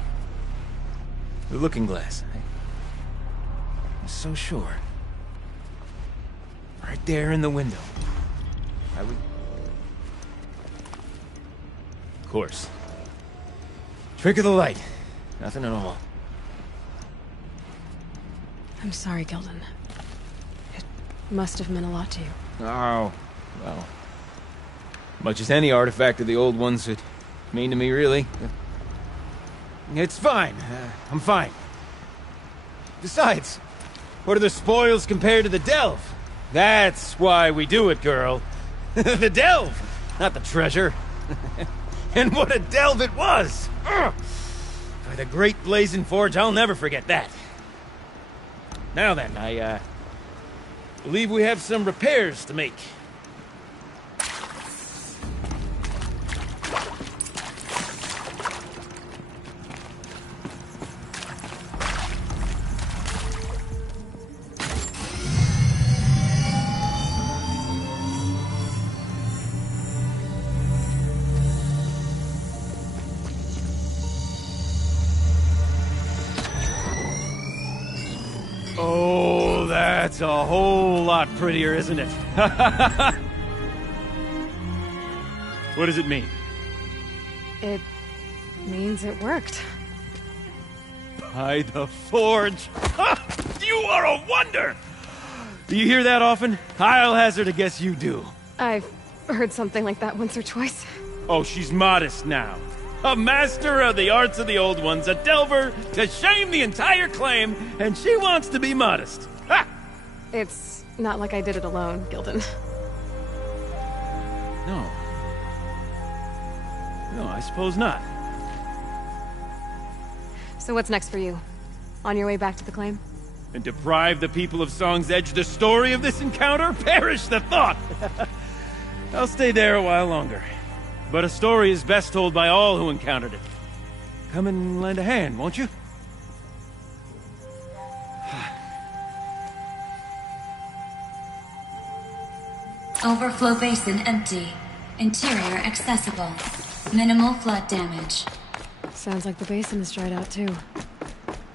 The looking glass. I was so sure. Right there in the window. I would... Of course. Trick of the light. Nothing at all. I'm sorry, Gildan. It must have meant a lot to you. Oh, well. Much as any artifact of the old ones would mean to me, really. It's fine. I'm fine. Besides, what are the spoils compared to the delve? That's why we do it, girl. The delve, not the treasure. And what a delve it was! Ugh. By the Great Blazing Forge, I'll never forget that. Now then, I believe we have some repairs to make. That's a whole lot prettier, isn't it? What does it mean? It means it worked. By the Forge! You are a wonder! Do you hear that often? I'll hazard a guess you do. I've heard something like that once or twice. Oh, she's modest now. A master of the arts of the old ones, a delver to shame the entire claim, and she wants to be modest. Ha! It's not like I did it alone, Gildan. No. No, I suppose not. So what's next for you? On your way back to the claim? And deprive the people of Song's Edge the story of this encounter? Perish the thought! I'll stay there a while longer. But a story is best told by all who encountered it. Come and lend a hand, won't you? Overflow basin empty. Interior accessible. Minimal flood damage. Sounds like the basin is dried out too.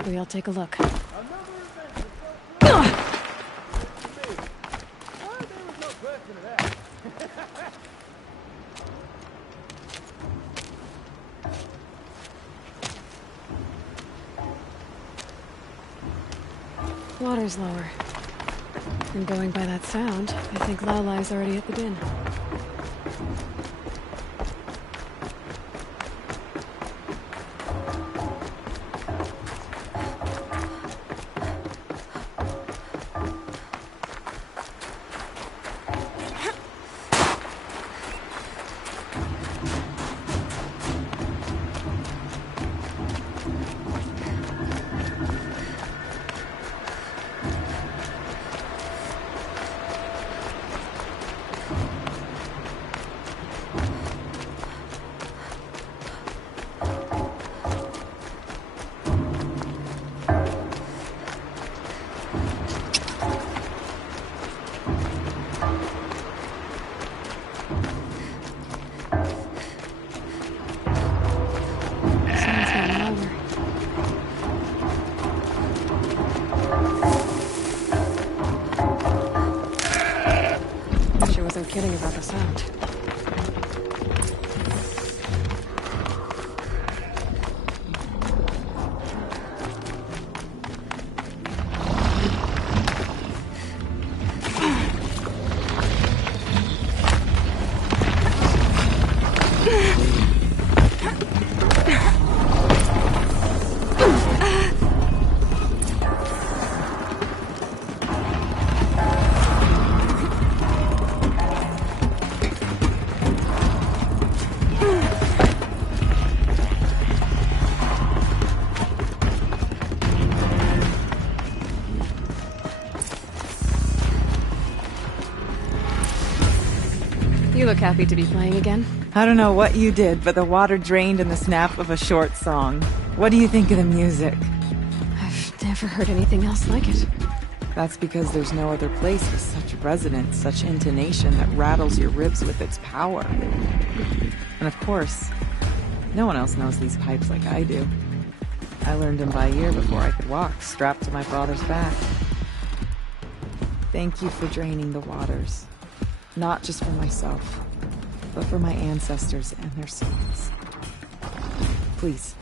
Maybe I'll take a look. Water's lower. And going by that sound, I think Laolai's already at the bin. Kidding about the sound. You look happy to be playing again. I don't know what you did, but the water drained in the snap of a short song. What do you think of the music? I've never heard anything else like it. That's because there's no other place with such resonance, such intonation that rattles your ribs with its power. And of course, no one else knows these pipes like I do. I learned them by ear before I could walk, strapped to my father's back. Thank you for draining the waters. Not just for myself, but for my ancestors and their souls. Please,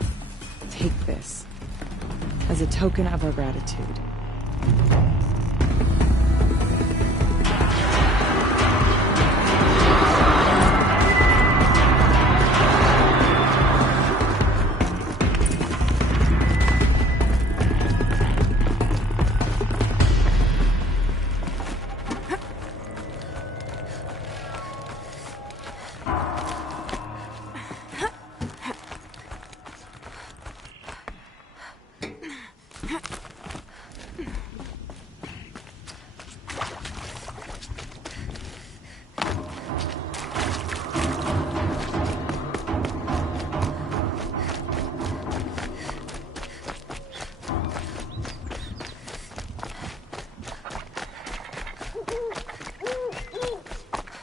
take this as a token of our gratitude.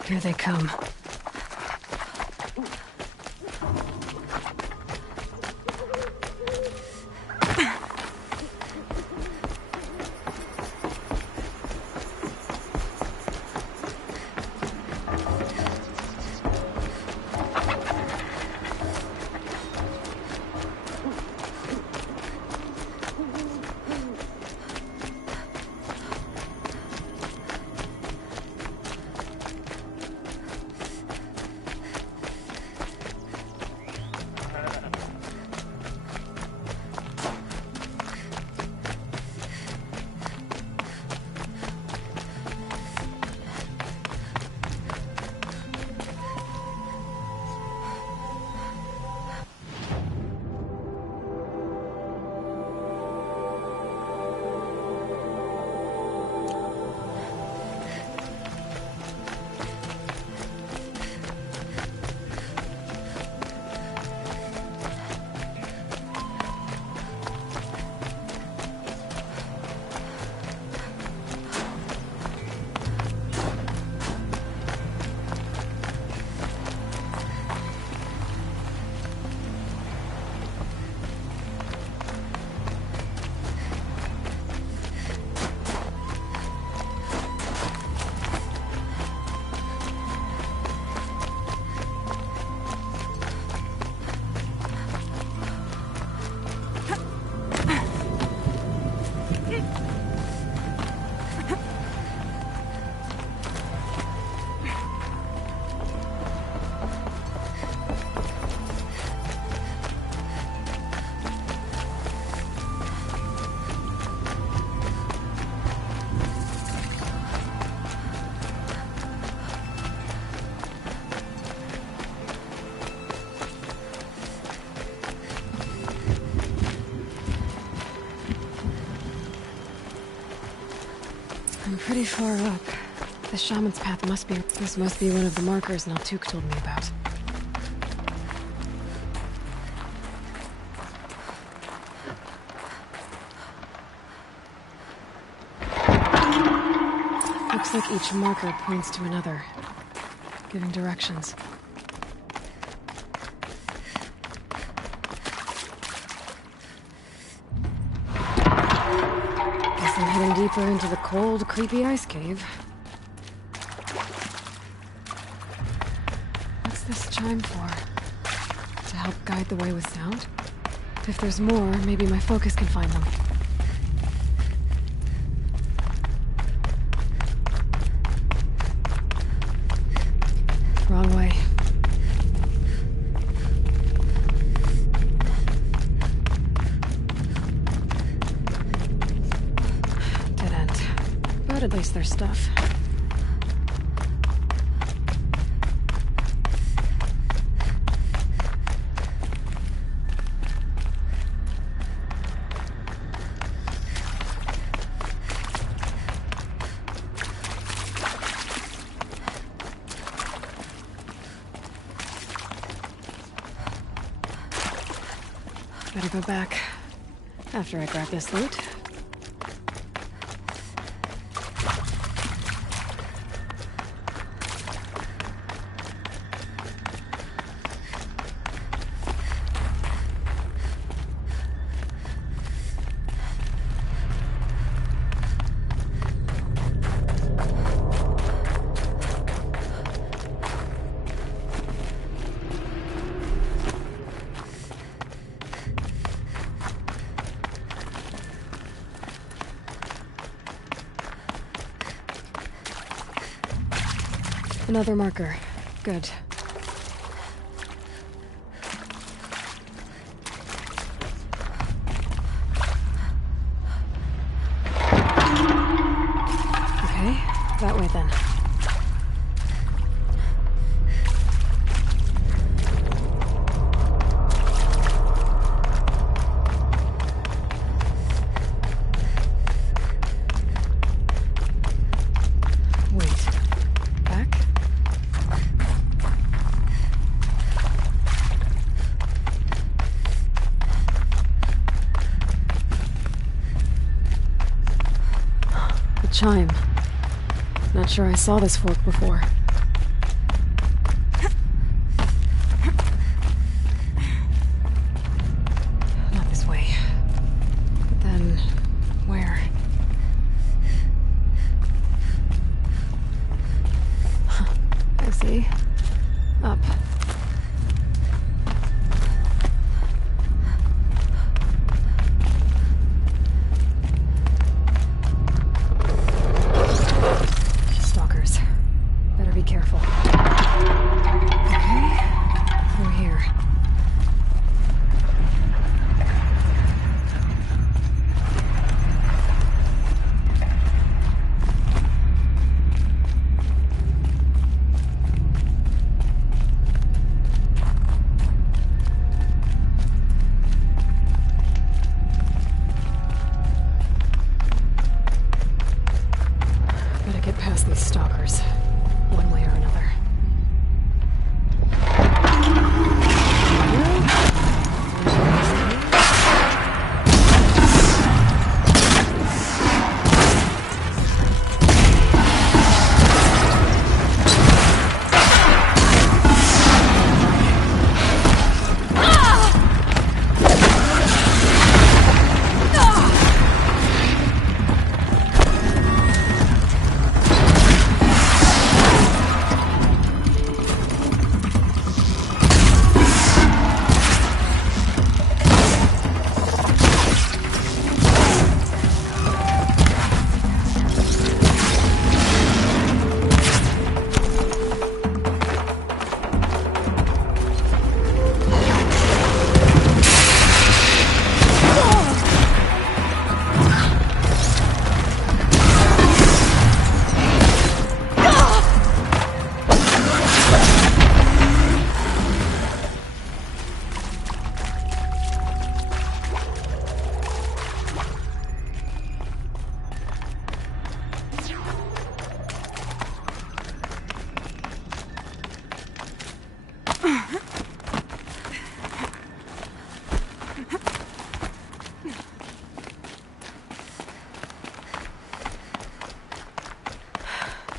Here they come. I'm pretty far up. The shaman's path must be... This must be one of the markers Naltuk told me about. Looks like each marker points to another, giving directions. Guess I'm heading deeper into the cold, creepy ice cave. What's this chime for? To help guide the way with sound? If there's more, maybe my focus can find them. Wrong way. Dead end. But at least there's stuff. Better go back after I grab this loot. Another marker. Good. Okay, that way then. Chime. Not sure I saw this fork before. Not this way. But then, where? I see. Up. Past these stalkers, one way or another.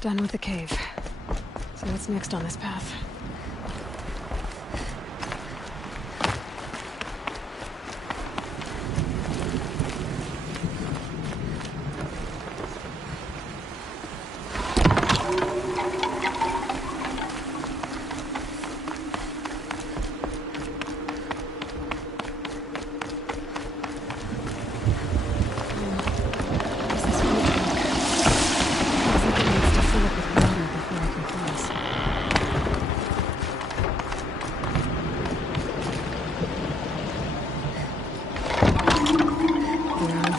Done with the cave. So what's next on this path?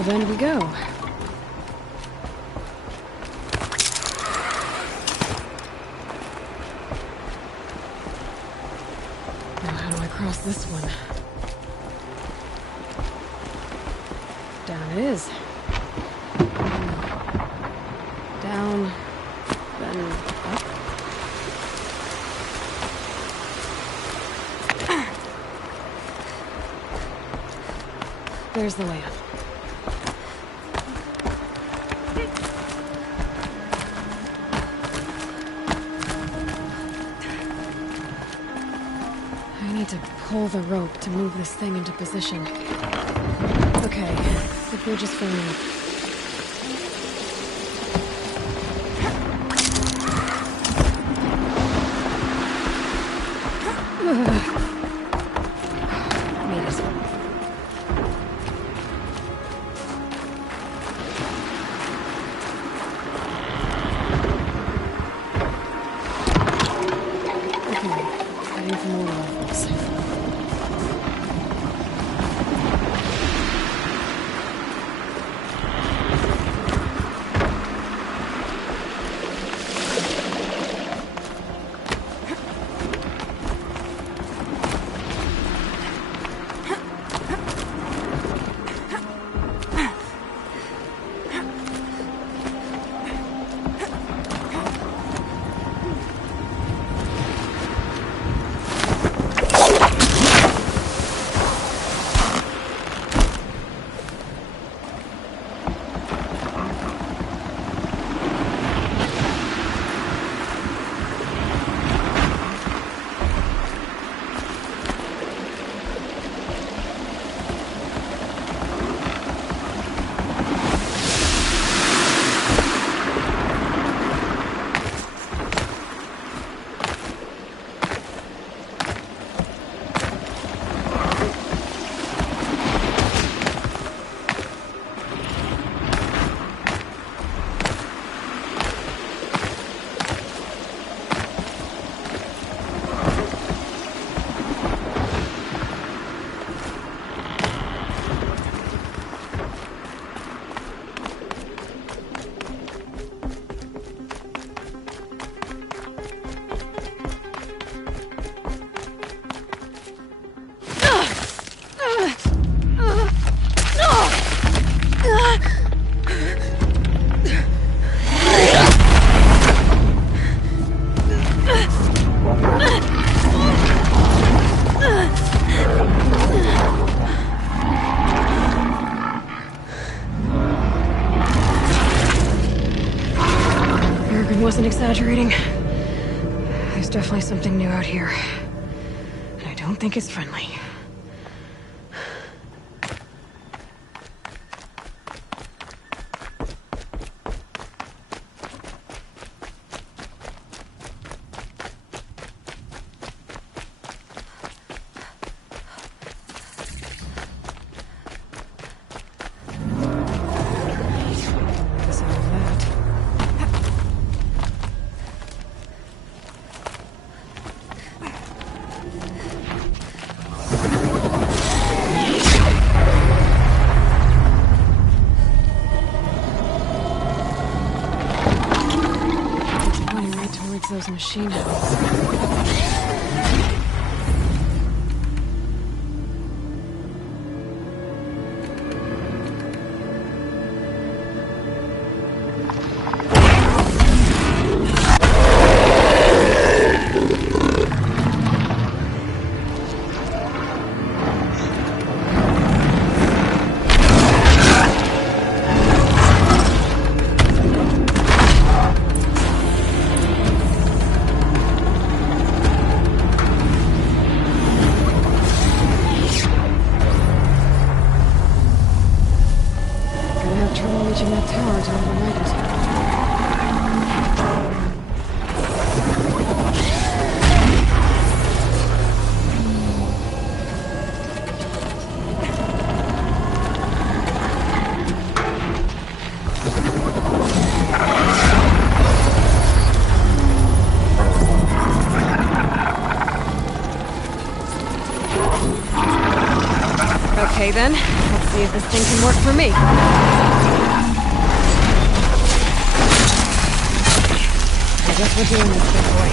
Then we go. Now how do I cross this one? Down it is. Down, then up. There's the way up. To pull the rope to move this thing into position. Okay, the bridge is filling up. Made it. Okay, ready for more rifles. Wasn't exaggerating. There's definitely something new out here. And I don't think it's friendly. Those machine hells. if this thing can work for me. I guess we're doing this, big boy.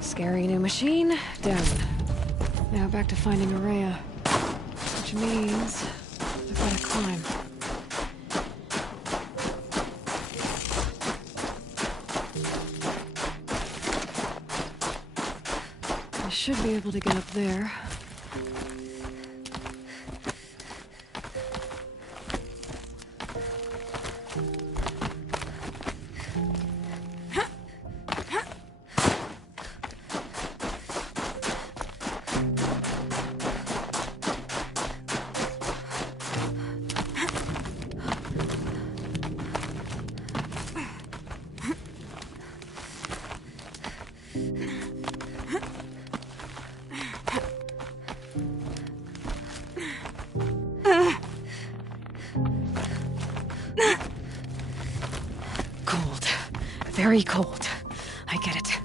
Scary new machine, down. Now back to finding Ourea. Which means I've got to climb. I should be able to get up there. Cold. Very cold. I get it.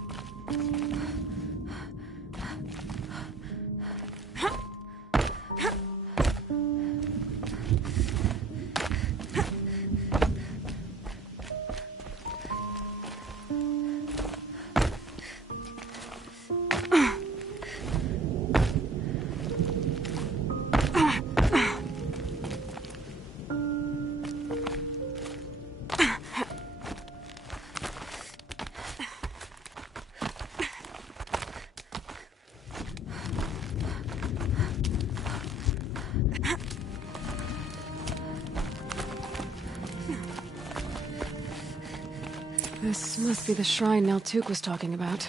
This must be the shrine Naltuk was talking about.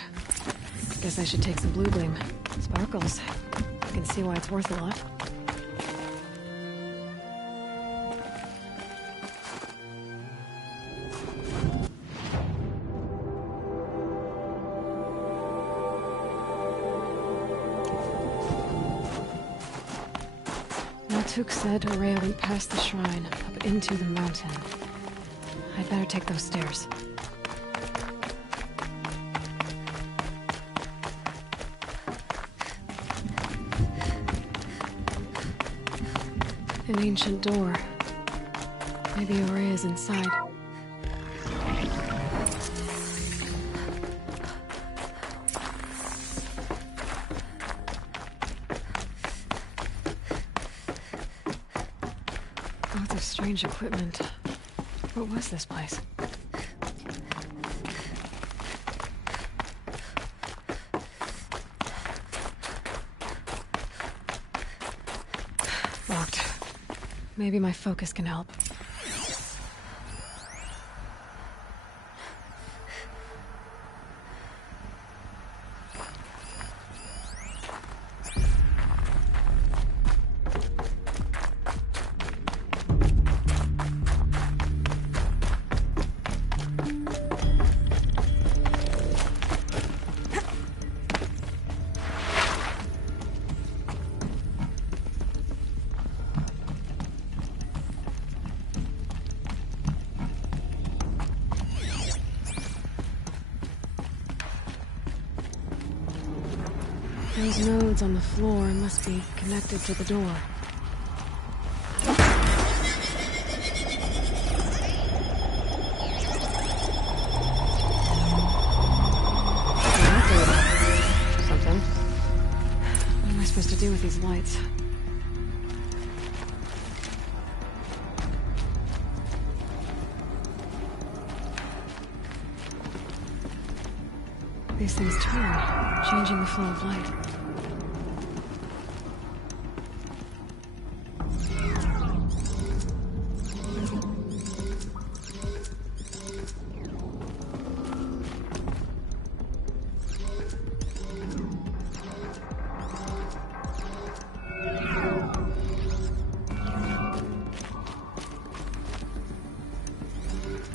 Guess I should take some blue gleam. Sparkles. I can see why it's worth a lot. Naltuk said Ourea went past the shrine, up into the mountain. I'd better take those stairs. An ancient door. Maybe Ourea's inside. strange equipment. What was this place? Locked. Maybe my focus can help. Those nodes on the floor must be connected to the door. Something. What am I supposed to do with these lights? These things turn, changing the flow of light.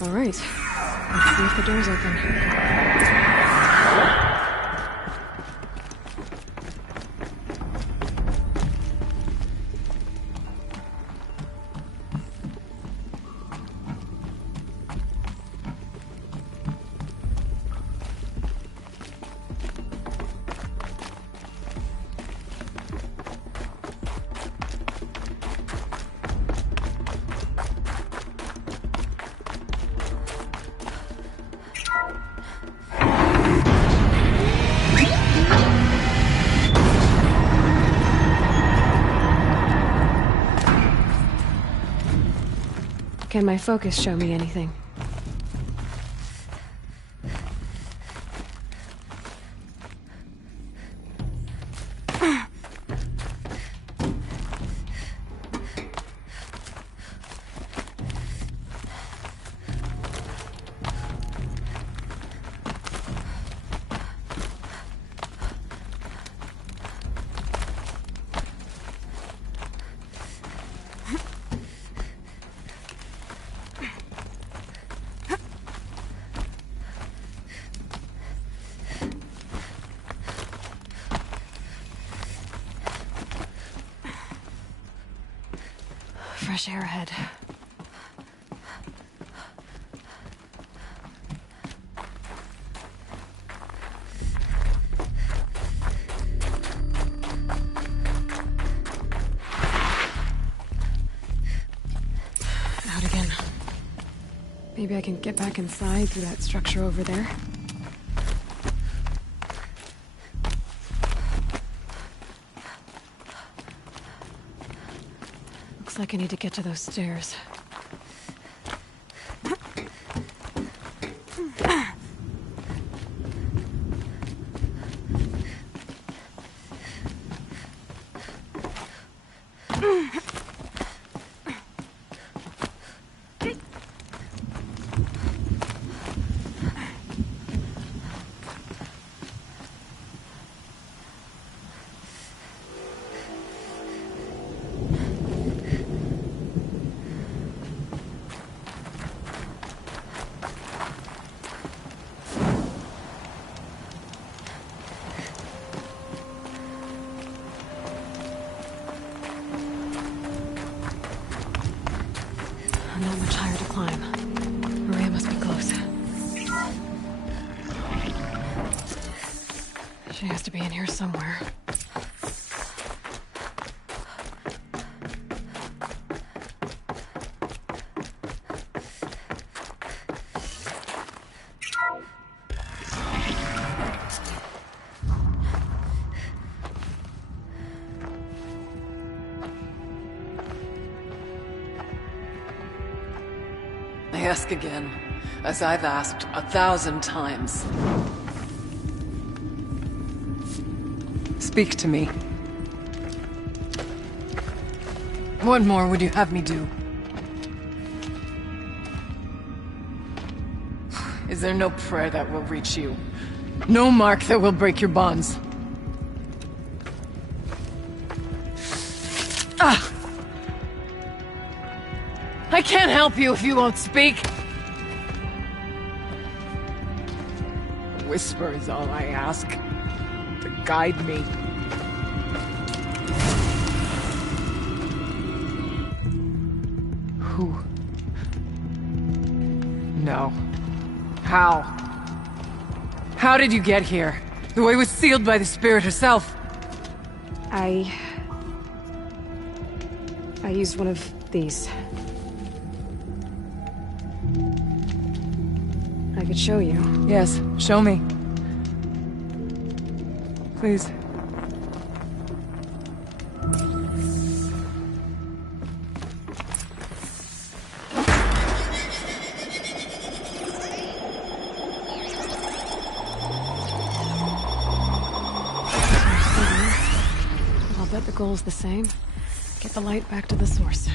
All right, let's see if the door's open. Can my focus show me anything? Fresh air ahead. Out again. Maybe I can get back inside through that structure over there. Looks like I need to get to those stairs. Not much higher to climb. Maria must be close. She has to be in here somewhere. ask again, as I've asked 1,000 times. Speak to me. What more would you have me do? Is there no prayer that will reach you? No mark that will break your bonds? Ah! I can't help you if you won't speak! A whisper is all I ask. To guide me. Who? No. How? How did you get here? The way was sealed by the spirit herself. I used one of these. I could show you. Yes, show me. Please. I'll bet the goal's the same. Get the light back to the source.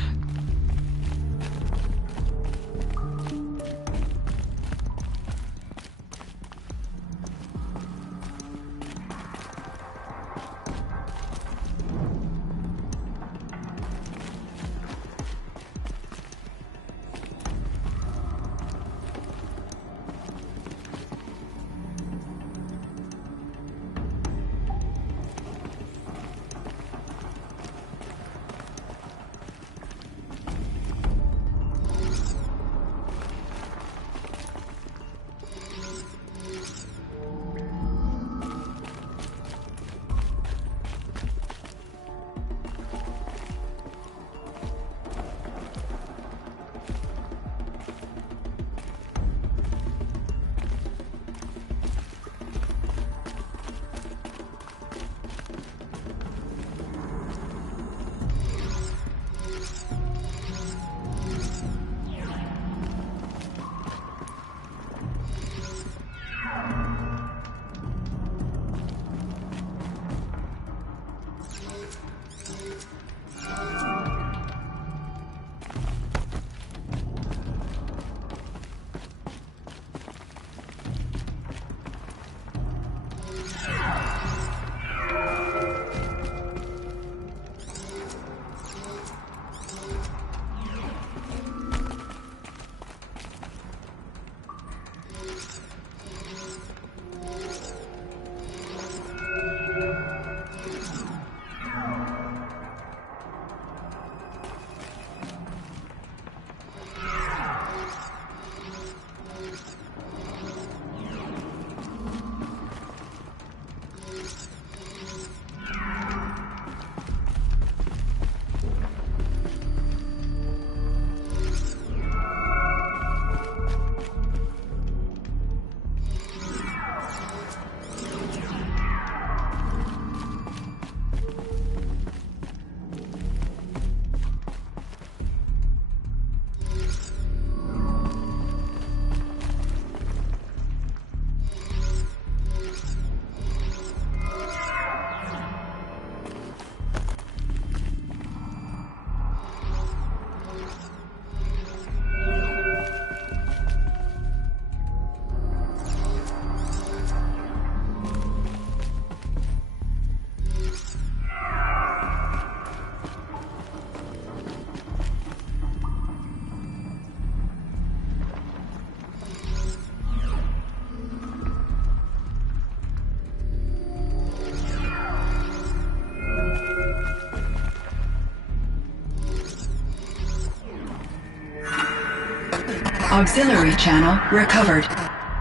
Auxiliary channel recovered.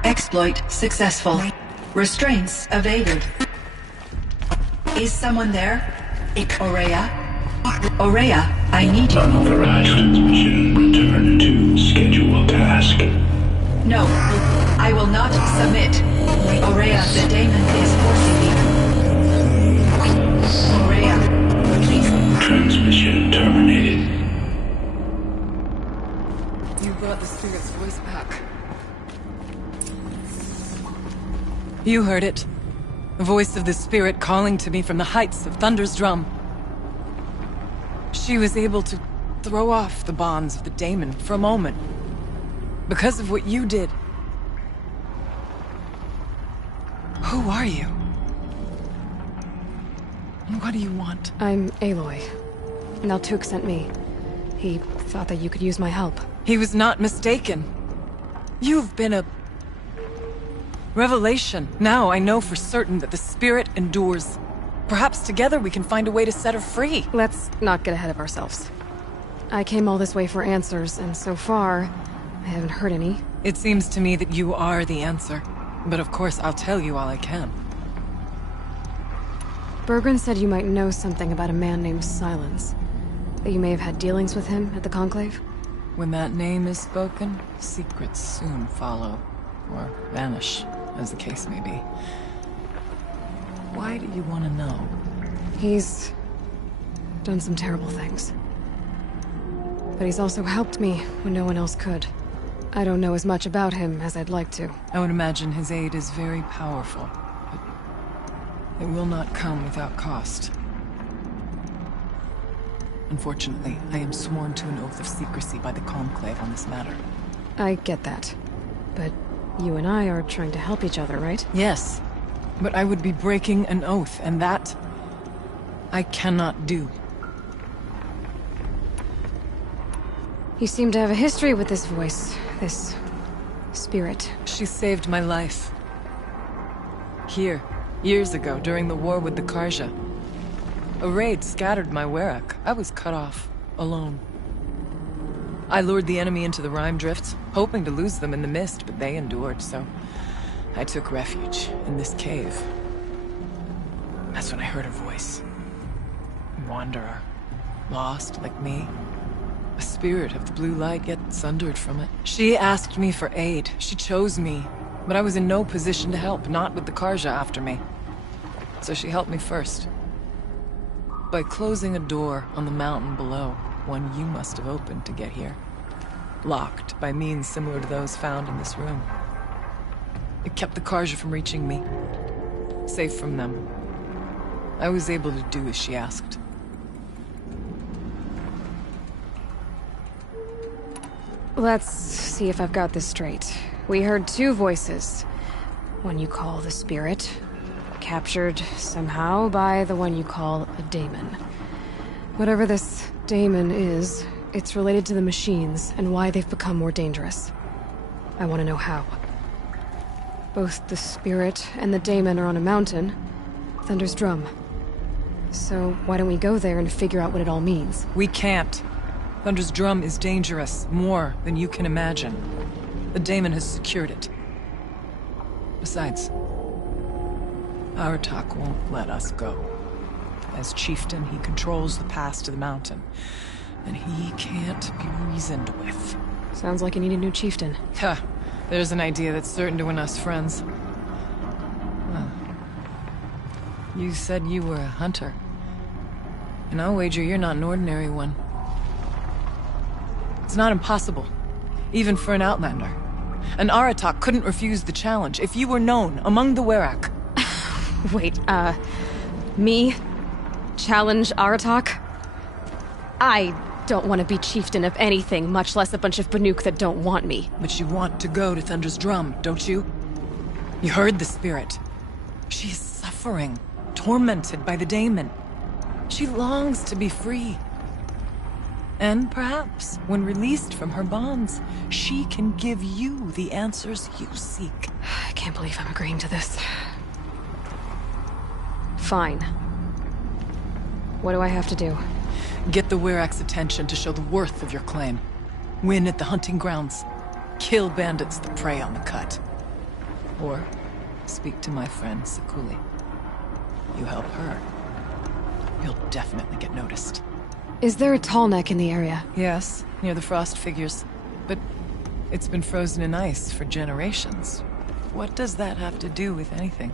Exploit successful. Restraints evaded. Is someone there? Ourea? Ourea, I need you. Unauthorized transmission. Return to schedule task. No, I will not submit. Ourea, the daemon is forcing me. Ourea, please. Transmission terminated. You brought got the spirit's voice back. You heard it. The voice of the spirit calling to me from the heights of Thunder's Drum. She was able to throw off the bonds of the daemon for a moment. Because of what you did. Who are you? And what do you want? I'm Aloy. Naltuk sent me. He thought that you could use my help. He was not mistaken. You've been a revelation. Now I know for certain that the spirit endures. Perhaps together we can find a way to set her free. Let's not get ahead of ourselves. I came all this way for answers, and so far, I haven't heard any. It seems to me that you are the answer. But of course, I'll tell you all I can. Bergren said you might know something about a man named Silence. That you may have had dealings with him at the Conclave? When that name is spoken, secrets soon follow. Or vanish, as the case may be. Why do you want to know? He's done some terrible things. But he's also helped me when no one else could. I don't know as much about him as I'd like to. I would imagine his aid is very powerful, but it will not come without cost. Unfortunately, I am sworn to an oath of secrecy by the Conclave on this matter. I get that. But you and I are trying to help each other, right? Yes. But I would be breaking an oath, and that I cannot do. You seem to have a history with this voice, this spirit. She saved my life. Here, years ago, during the war with the Karja. A raid scattered my Werak. I was cut off, alone. I lured the enemy into the Rime Drifts, hoping to lose them in the mist, but they endured, so I took refuge in this cave. That's when I heard her voice. A wanderer, lost like me. A spirit of the blue light, yet sundered from it. She asked me for aid. She chose me. But I was in no position to help, not with the Karja after me. So she helped me first. By closing a door on the mountain below, one you must have opened to get here. Locked by means similar to those found in this room. It kept the Karja from reaching me. Safe from them. I was able to do as she asked. Let's see if I've got this straight. We heard two voices. One you call the spirit, captured somehow by the one you call a daemon. Whatever this daemon is, it's related to the machines and why they've become more dangerous. I want to know how. Both the spirit and the daemon are on a mountain, Thunder's Drum. So why don't we go there and figure out what it all means? We can't. Thunder's Drum is dangerous, more than you can imagine. The daemon has secured it. Besides, Aratak won't let us go. As chieftain, he controls the pass to the mountain, and he can't be reasoned with. Sounds like you need a new chieftain. Huh. There's an idea that's certain to win us friends. Well, you said you were a hunter. And I'll wager you're not an ordinary one. It's not impossible, even for an outlander. An Aratak couldn't refuse the challenge if you were known among the Werak. Wait, me? Challenge Aratak? I don't want to be chieftain of anything, much less a bunch of Banuk that don't want me. But you want to go to Thunder's Drum, don't you? You heard the spirit. She is suffering, tormented by the daemon. She longs to be free. And perhaps, when released from her bonds, she can give you the answers you seek. I can't believe I'm agreeing to this. Fine. What do I have to do? Get the Werak's attention to show the worth of your claim. Win at the hunting grounds. Kill bandits that prey on the cut. Or speak to my friend Sakuli. You help her, you'll definitely get noticed. Is there a tall neck in the area? Yes, near the frost figures. But it's been frozen in ice for generations. What does that have to do with anything?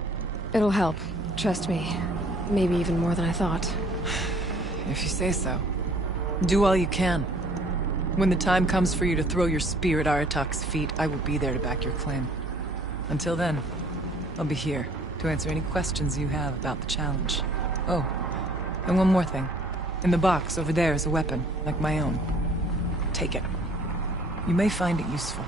It'll help. Trust me. Maybe even more than I thought. If you say so. Do all you can. When the time comes for you to throw your spear at Aratak's feet, I will be there to back your claim. Until then, I'll be here to answer any questions you have about the challenge. Oh, and one more thing. In the box over there is a weapon, like my own. Take it. You may find it useful.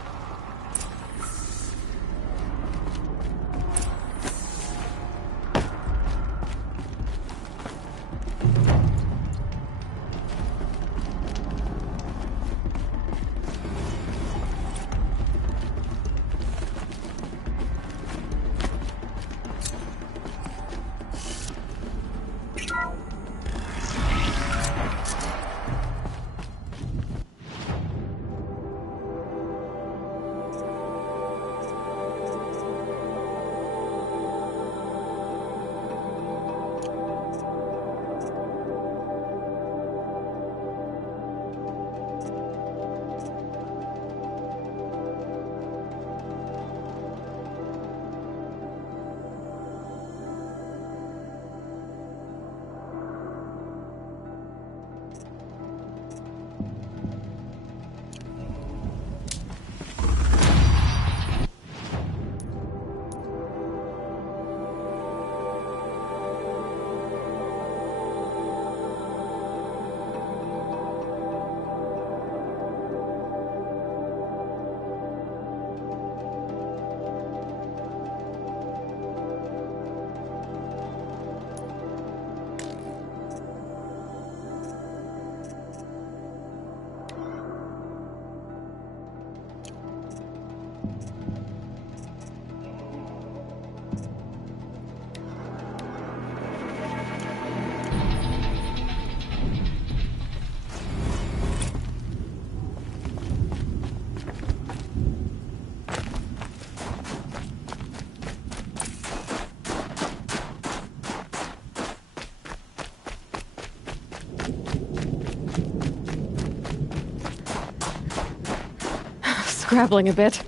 Scrabbling a bit.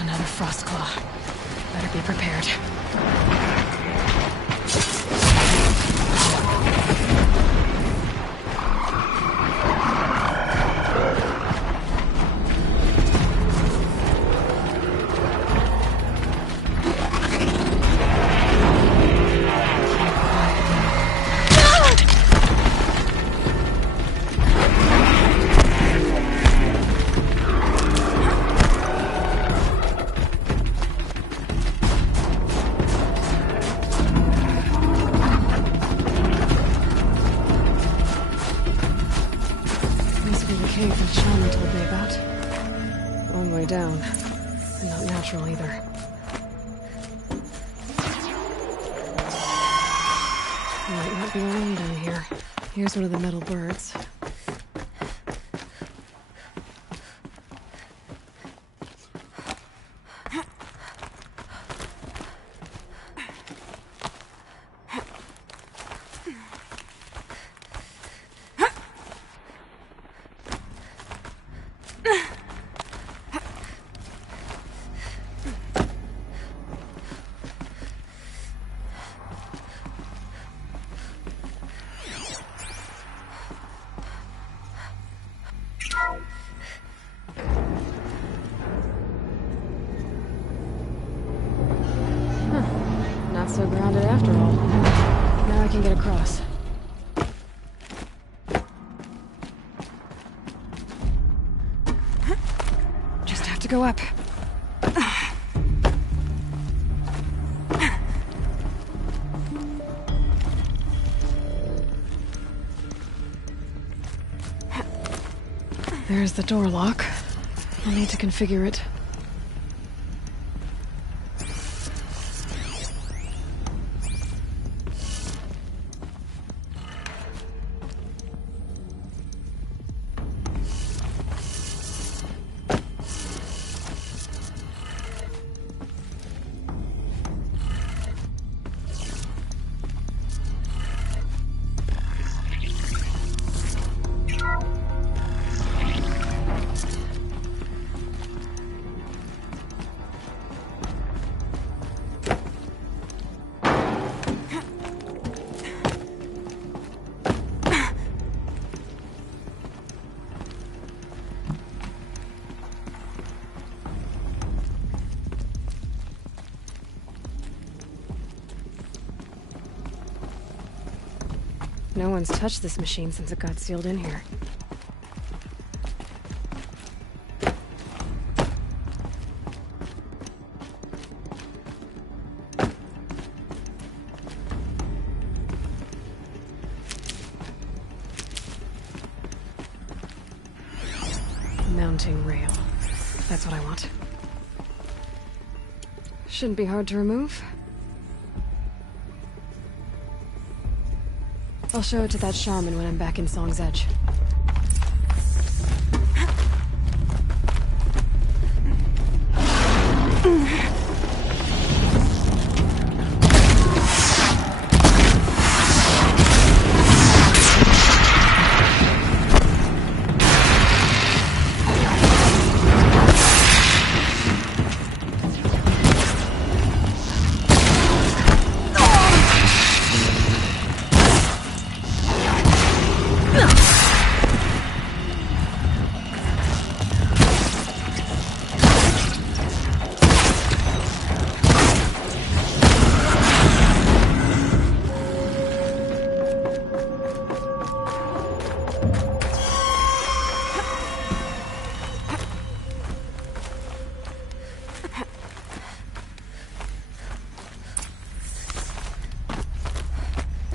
Another Frostclaw. Better be prepared. cave that shaman told me about. Long way down. And not natural either. Might not be alone down here. Here's one of the metal birds. so grounded after all. Now I can get across. Just have to go up. There's the door lock. I'll need to configure it. No one's touched this machine since it got sealed in here. Mounting rail. That's what I want. Shouldn't be hard to remove. I'll show it to that shaman when I'm back in Song's Edge.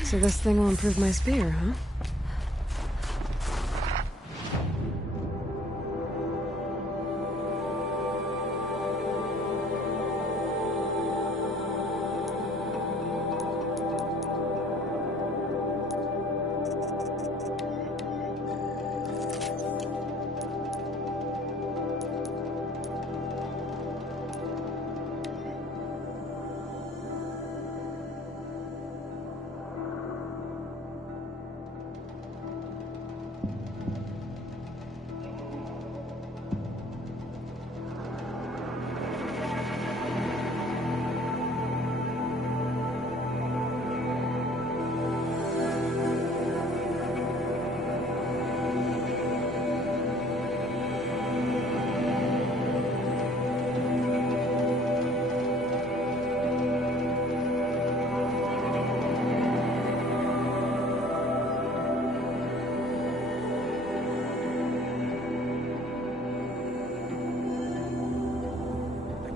So this thing will improve my spear, huh?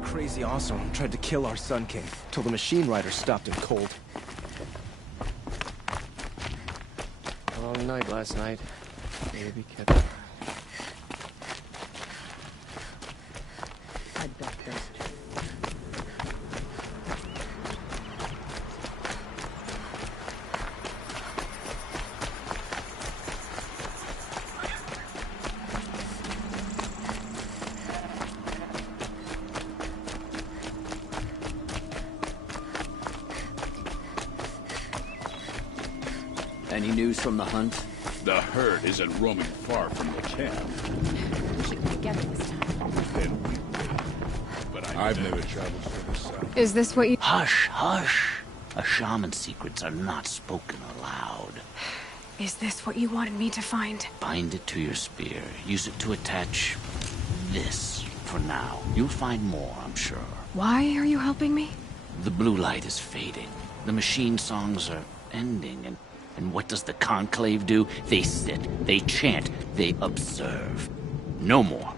Crazy Awesome tried to kill our Sun King, till the Machine Rider stopped him cold. Long night last night. Baby kept... I'd bet those two. Any news from the hunt? The herd isn't roaming far from the camp. We should be together this time. But I've never traveled further south. Is this what you... Hush, hush. A shaman's secrets are not spoken aloud. Is this what you wanted me to find? Bind it to your spear. Use it to attach this for now. You'll find more, I'm sure. Why are you helping me? The blue light is fading. The machine songs are ending, and what does the Conclave do? They sit, they chant, they observe. No more.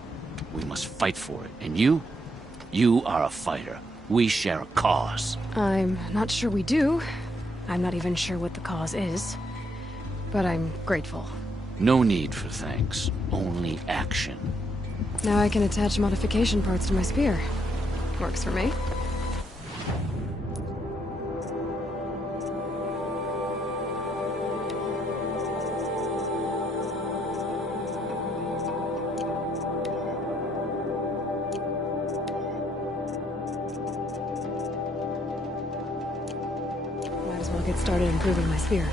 We must fight for it. And you? You are a fighter. We share a cause. I'm not sure we do. I'm not even sure what the cause is. But I'm grateful. No need for thanks. Only action. Now I can attach modification parts to my spear. Works for me. Might as well get started improving my spear.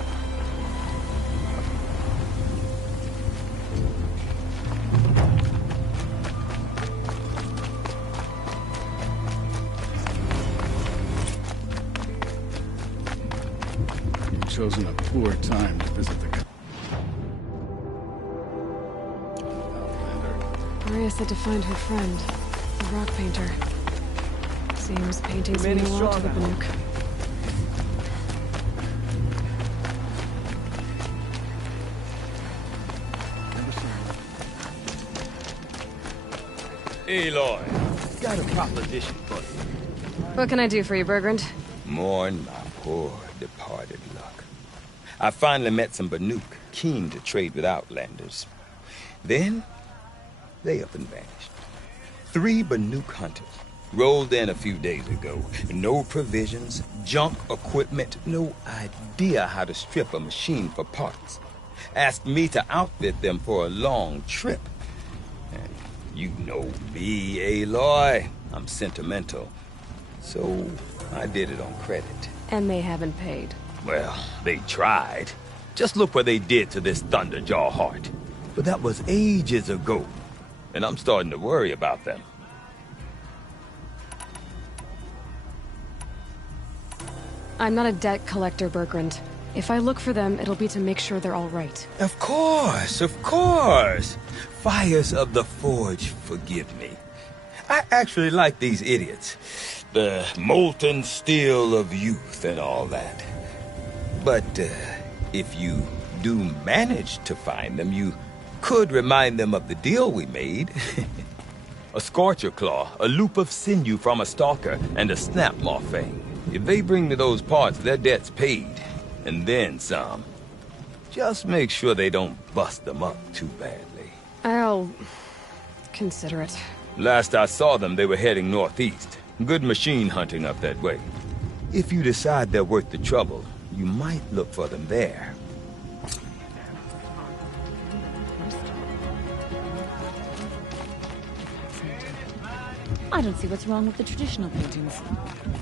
Chosen a poor time to visit the Maria said to find her friend, the rock painter. Seems painting's meaning a lot to the Banuk. Aloy, got a proposition for you. What can I do for you, Bergrand? Mourn my poor departed luck. I finally met some Banuk, keen to trade with Outlanders. Then, they up and vanished. 3 Banuk hunters rolled in a few days ago. No provisions, junk equipment, no idea how to strip a machine for parts. Asked me to outfit them for a long trip. And you know me, Aloy. I'm sentimental. So, I did it on credit. And they haven't paid. Well, they tried. Just look what they did to this Thunderjaw heart. But that was ages ago. And I'm starting to worry about them. I'm not a debt collector, Bergrand. If I look for them, it'll be to make sure they're all right. Of course, of course. Fires of the Forge, forgive me. I actually like these idiots. The molten steel of youth and all that. But if you do manage to find them, you could remind them of the deal we made. A Scorcher Claw, a loop of sinew from a stalker, and a Snapmaw Fang. If they bring me those parts, their debt's paid. And then some. Just make sure they don't bust them up too badly. I'll consider it. Last I saw them, they were heading northeast. Good machine hunting up that way. If you decide they're worth the trouble, you might look for them there. I don't see what's wrong with the traditional paintings.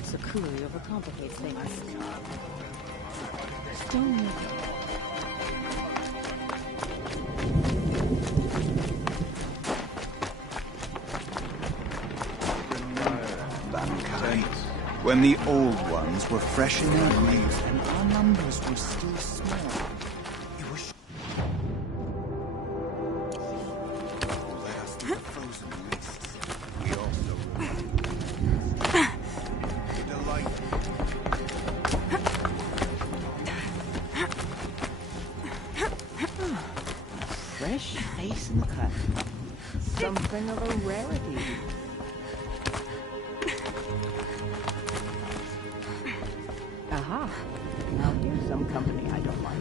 Sakuri overcomplicates things. Stone. Bankai, when the old ones were fresh in their graves and our numbers were still small. It was led us through the frozen wastes. We also the delight. Fresh face and cut. Something of a rarity. Aha. Now here's some company I don't like.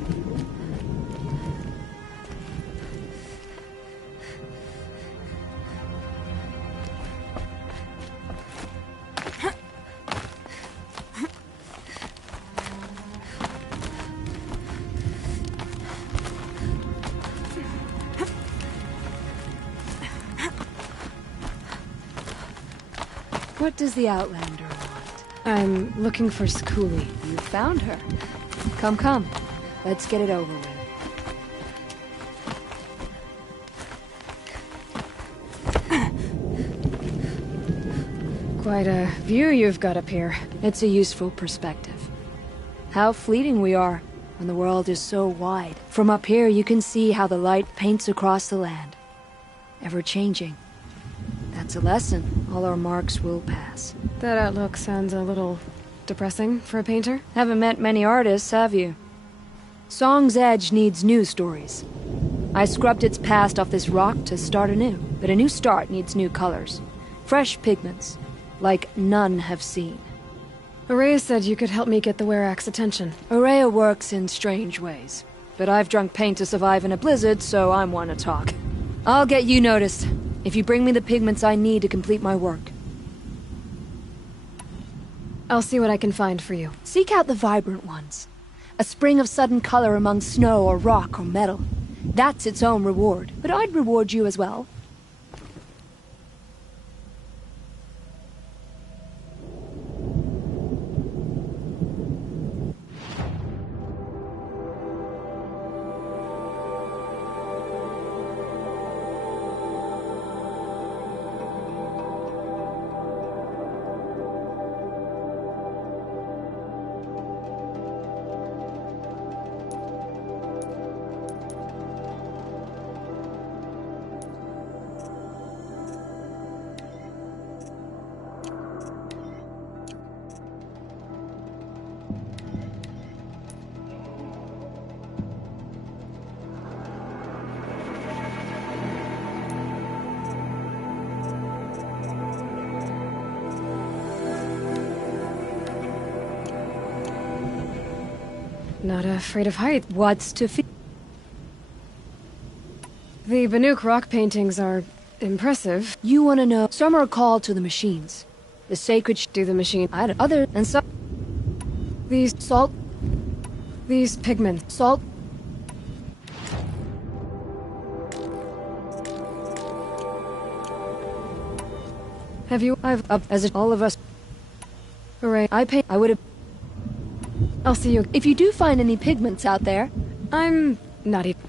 What does the Outlander want? I'm looking for Skuli. You found her. Come, come. Let's get it over with. Quite a view you've got up here. It's a useful perspective. How fleeting we are when the world is so wide. From up here you can see how the light paints across the land. Ever changing. That's a lesson. All our marks will pass. That outlook sounds a little depressing for a painter? Haven't met many artists, have you? Song's Edge needs new stories. I scrubbed its past off this rock to start anew, but a new start needs new colors. Fresh pigments, like none have seen. Aurea said you could help me get the Werax's attention. Aurea works in strange ways, but I've drunk paint to survive in a blizzard, so I'm one to talk. I'll get you noticed, if you bring me the pigments I need to complete my work. I'll see what I can find for you. Seek out the vibrant ones. A spring of sudden color among snow or rock or metal. That's its own reward, but I'd reward you as well. Not afraid of height. What's to fear? The Banuk rock paintings are impressive. You want to know? Some are called to the machines. The sacred do the machine. Other and some. These salt. These pigments. Salt. Have you? As all of us. Hooray! I would have. I'll see you. If you do find any pigments out there, I'm not even.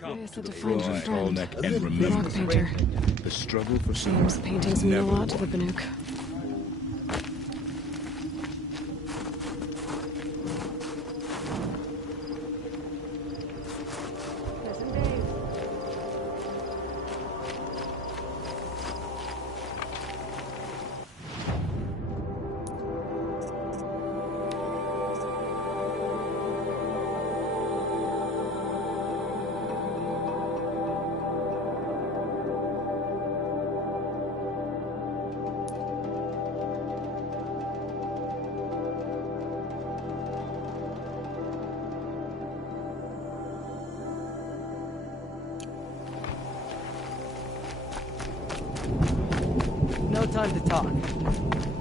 Come to to the find your friend. and remember Rock painter. the struggle for Seems survival paintings is mean a never lot to the won. Banuk. No time to talk.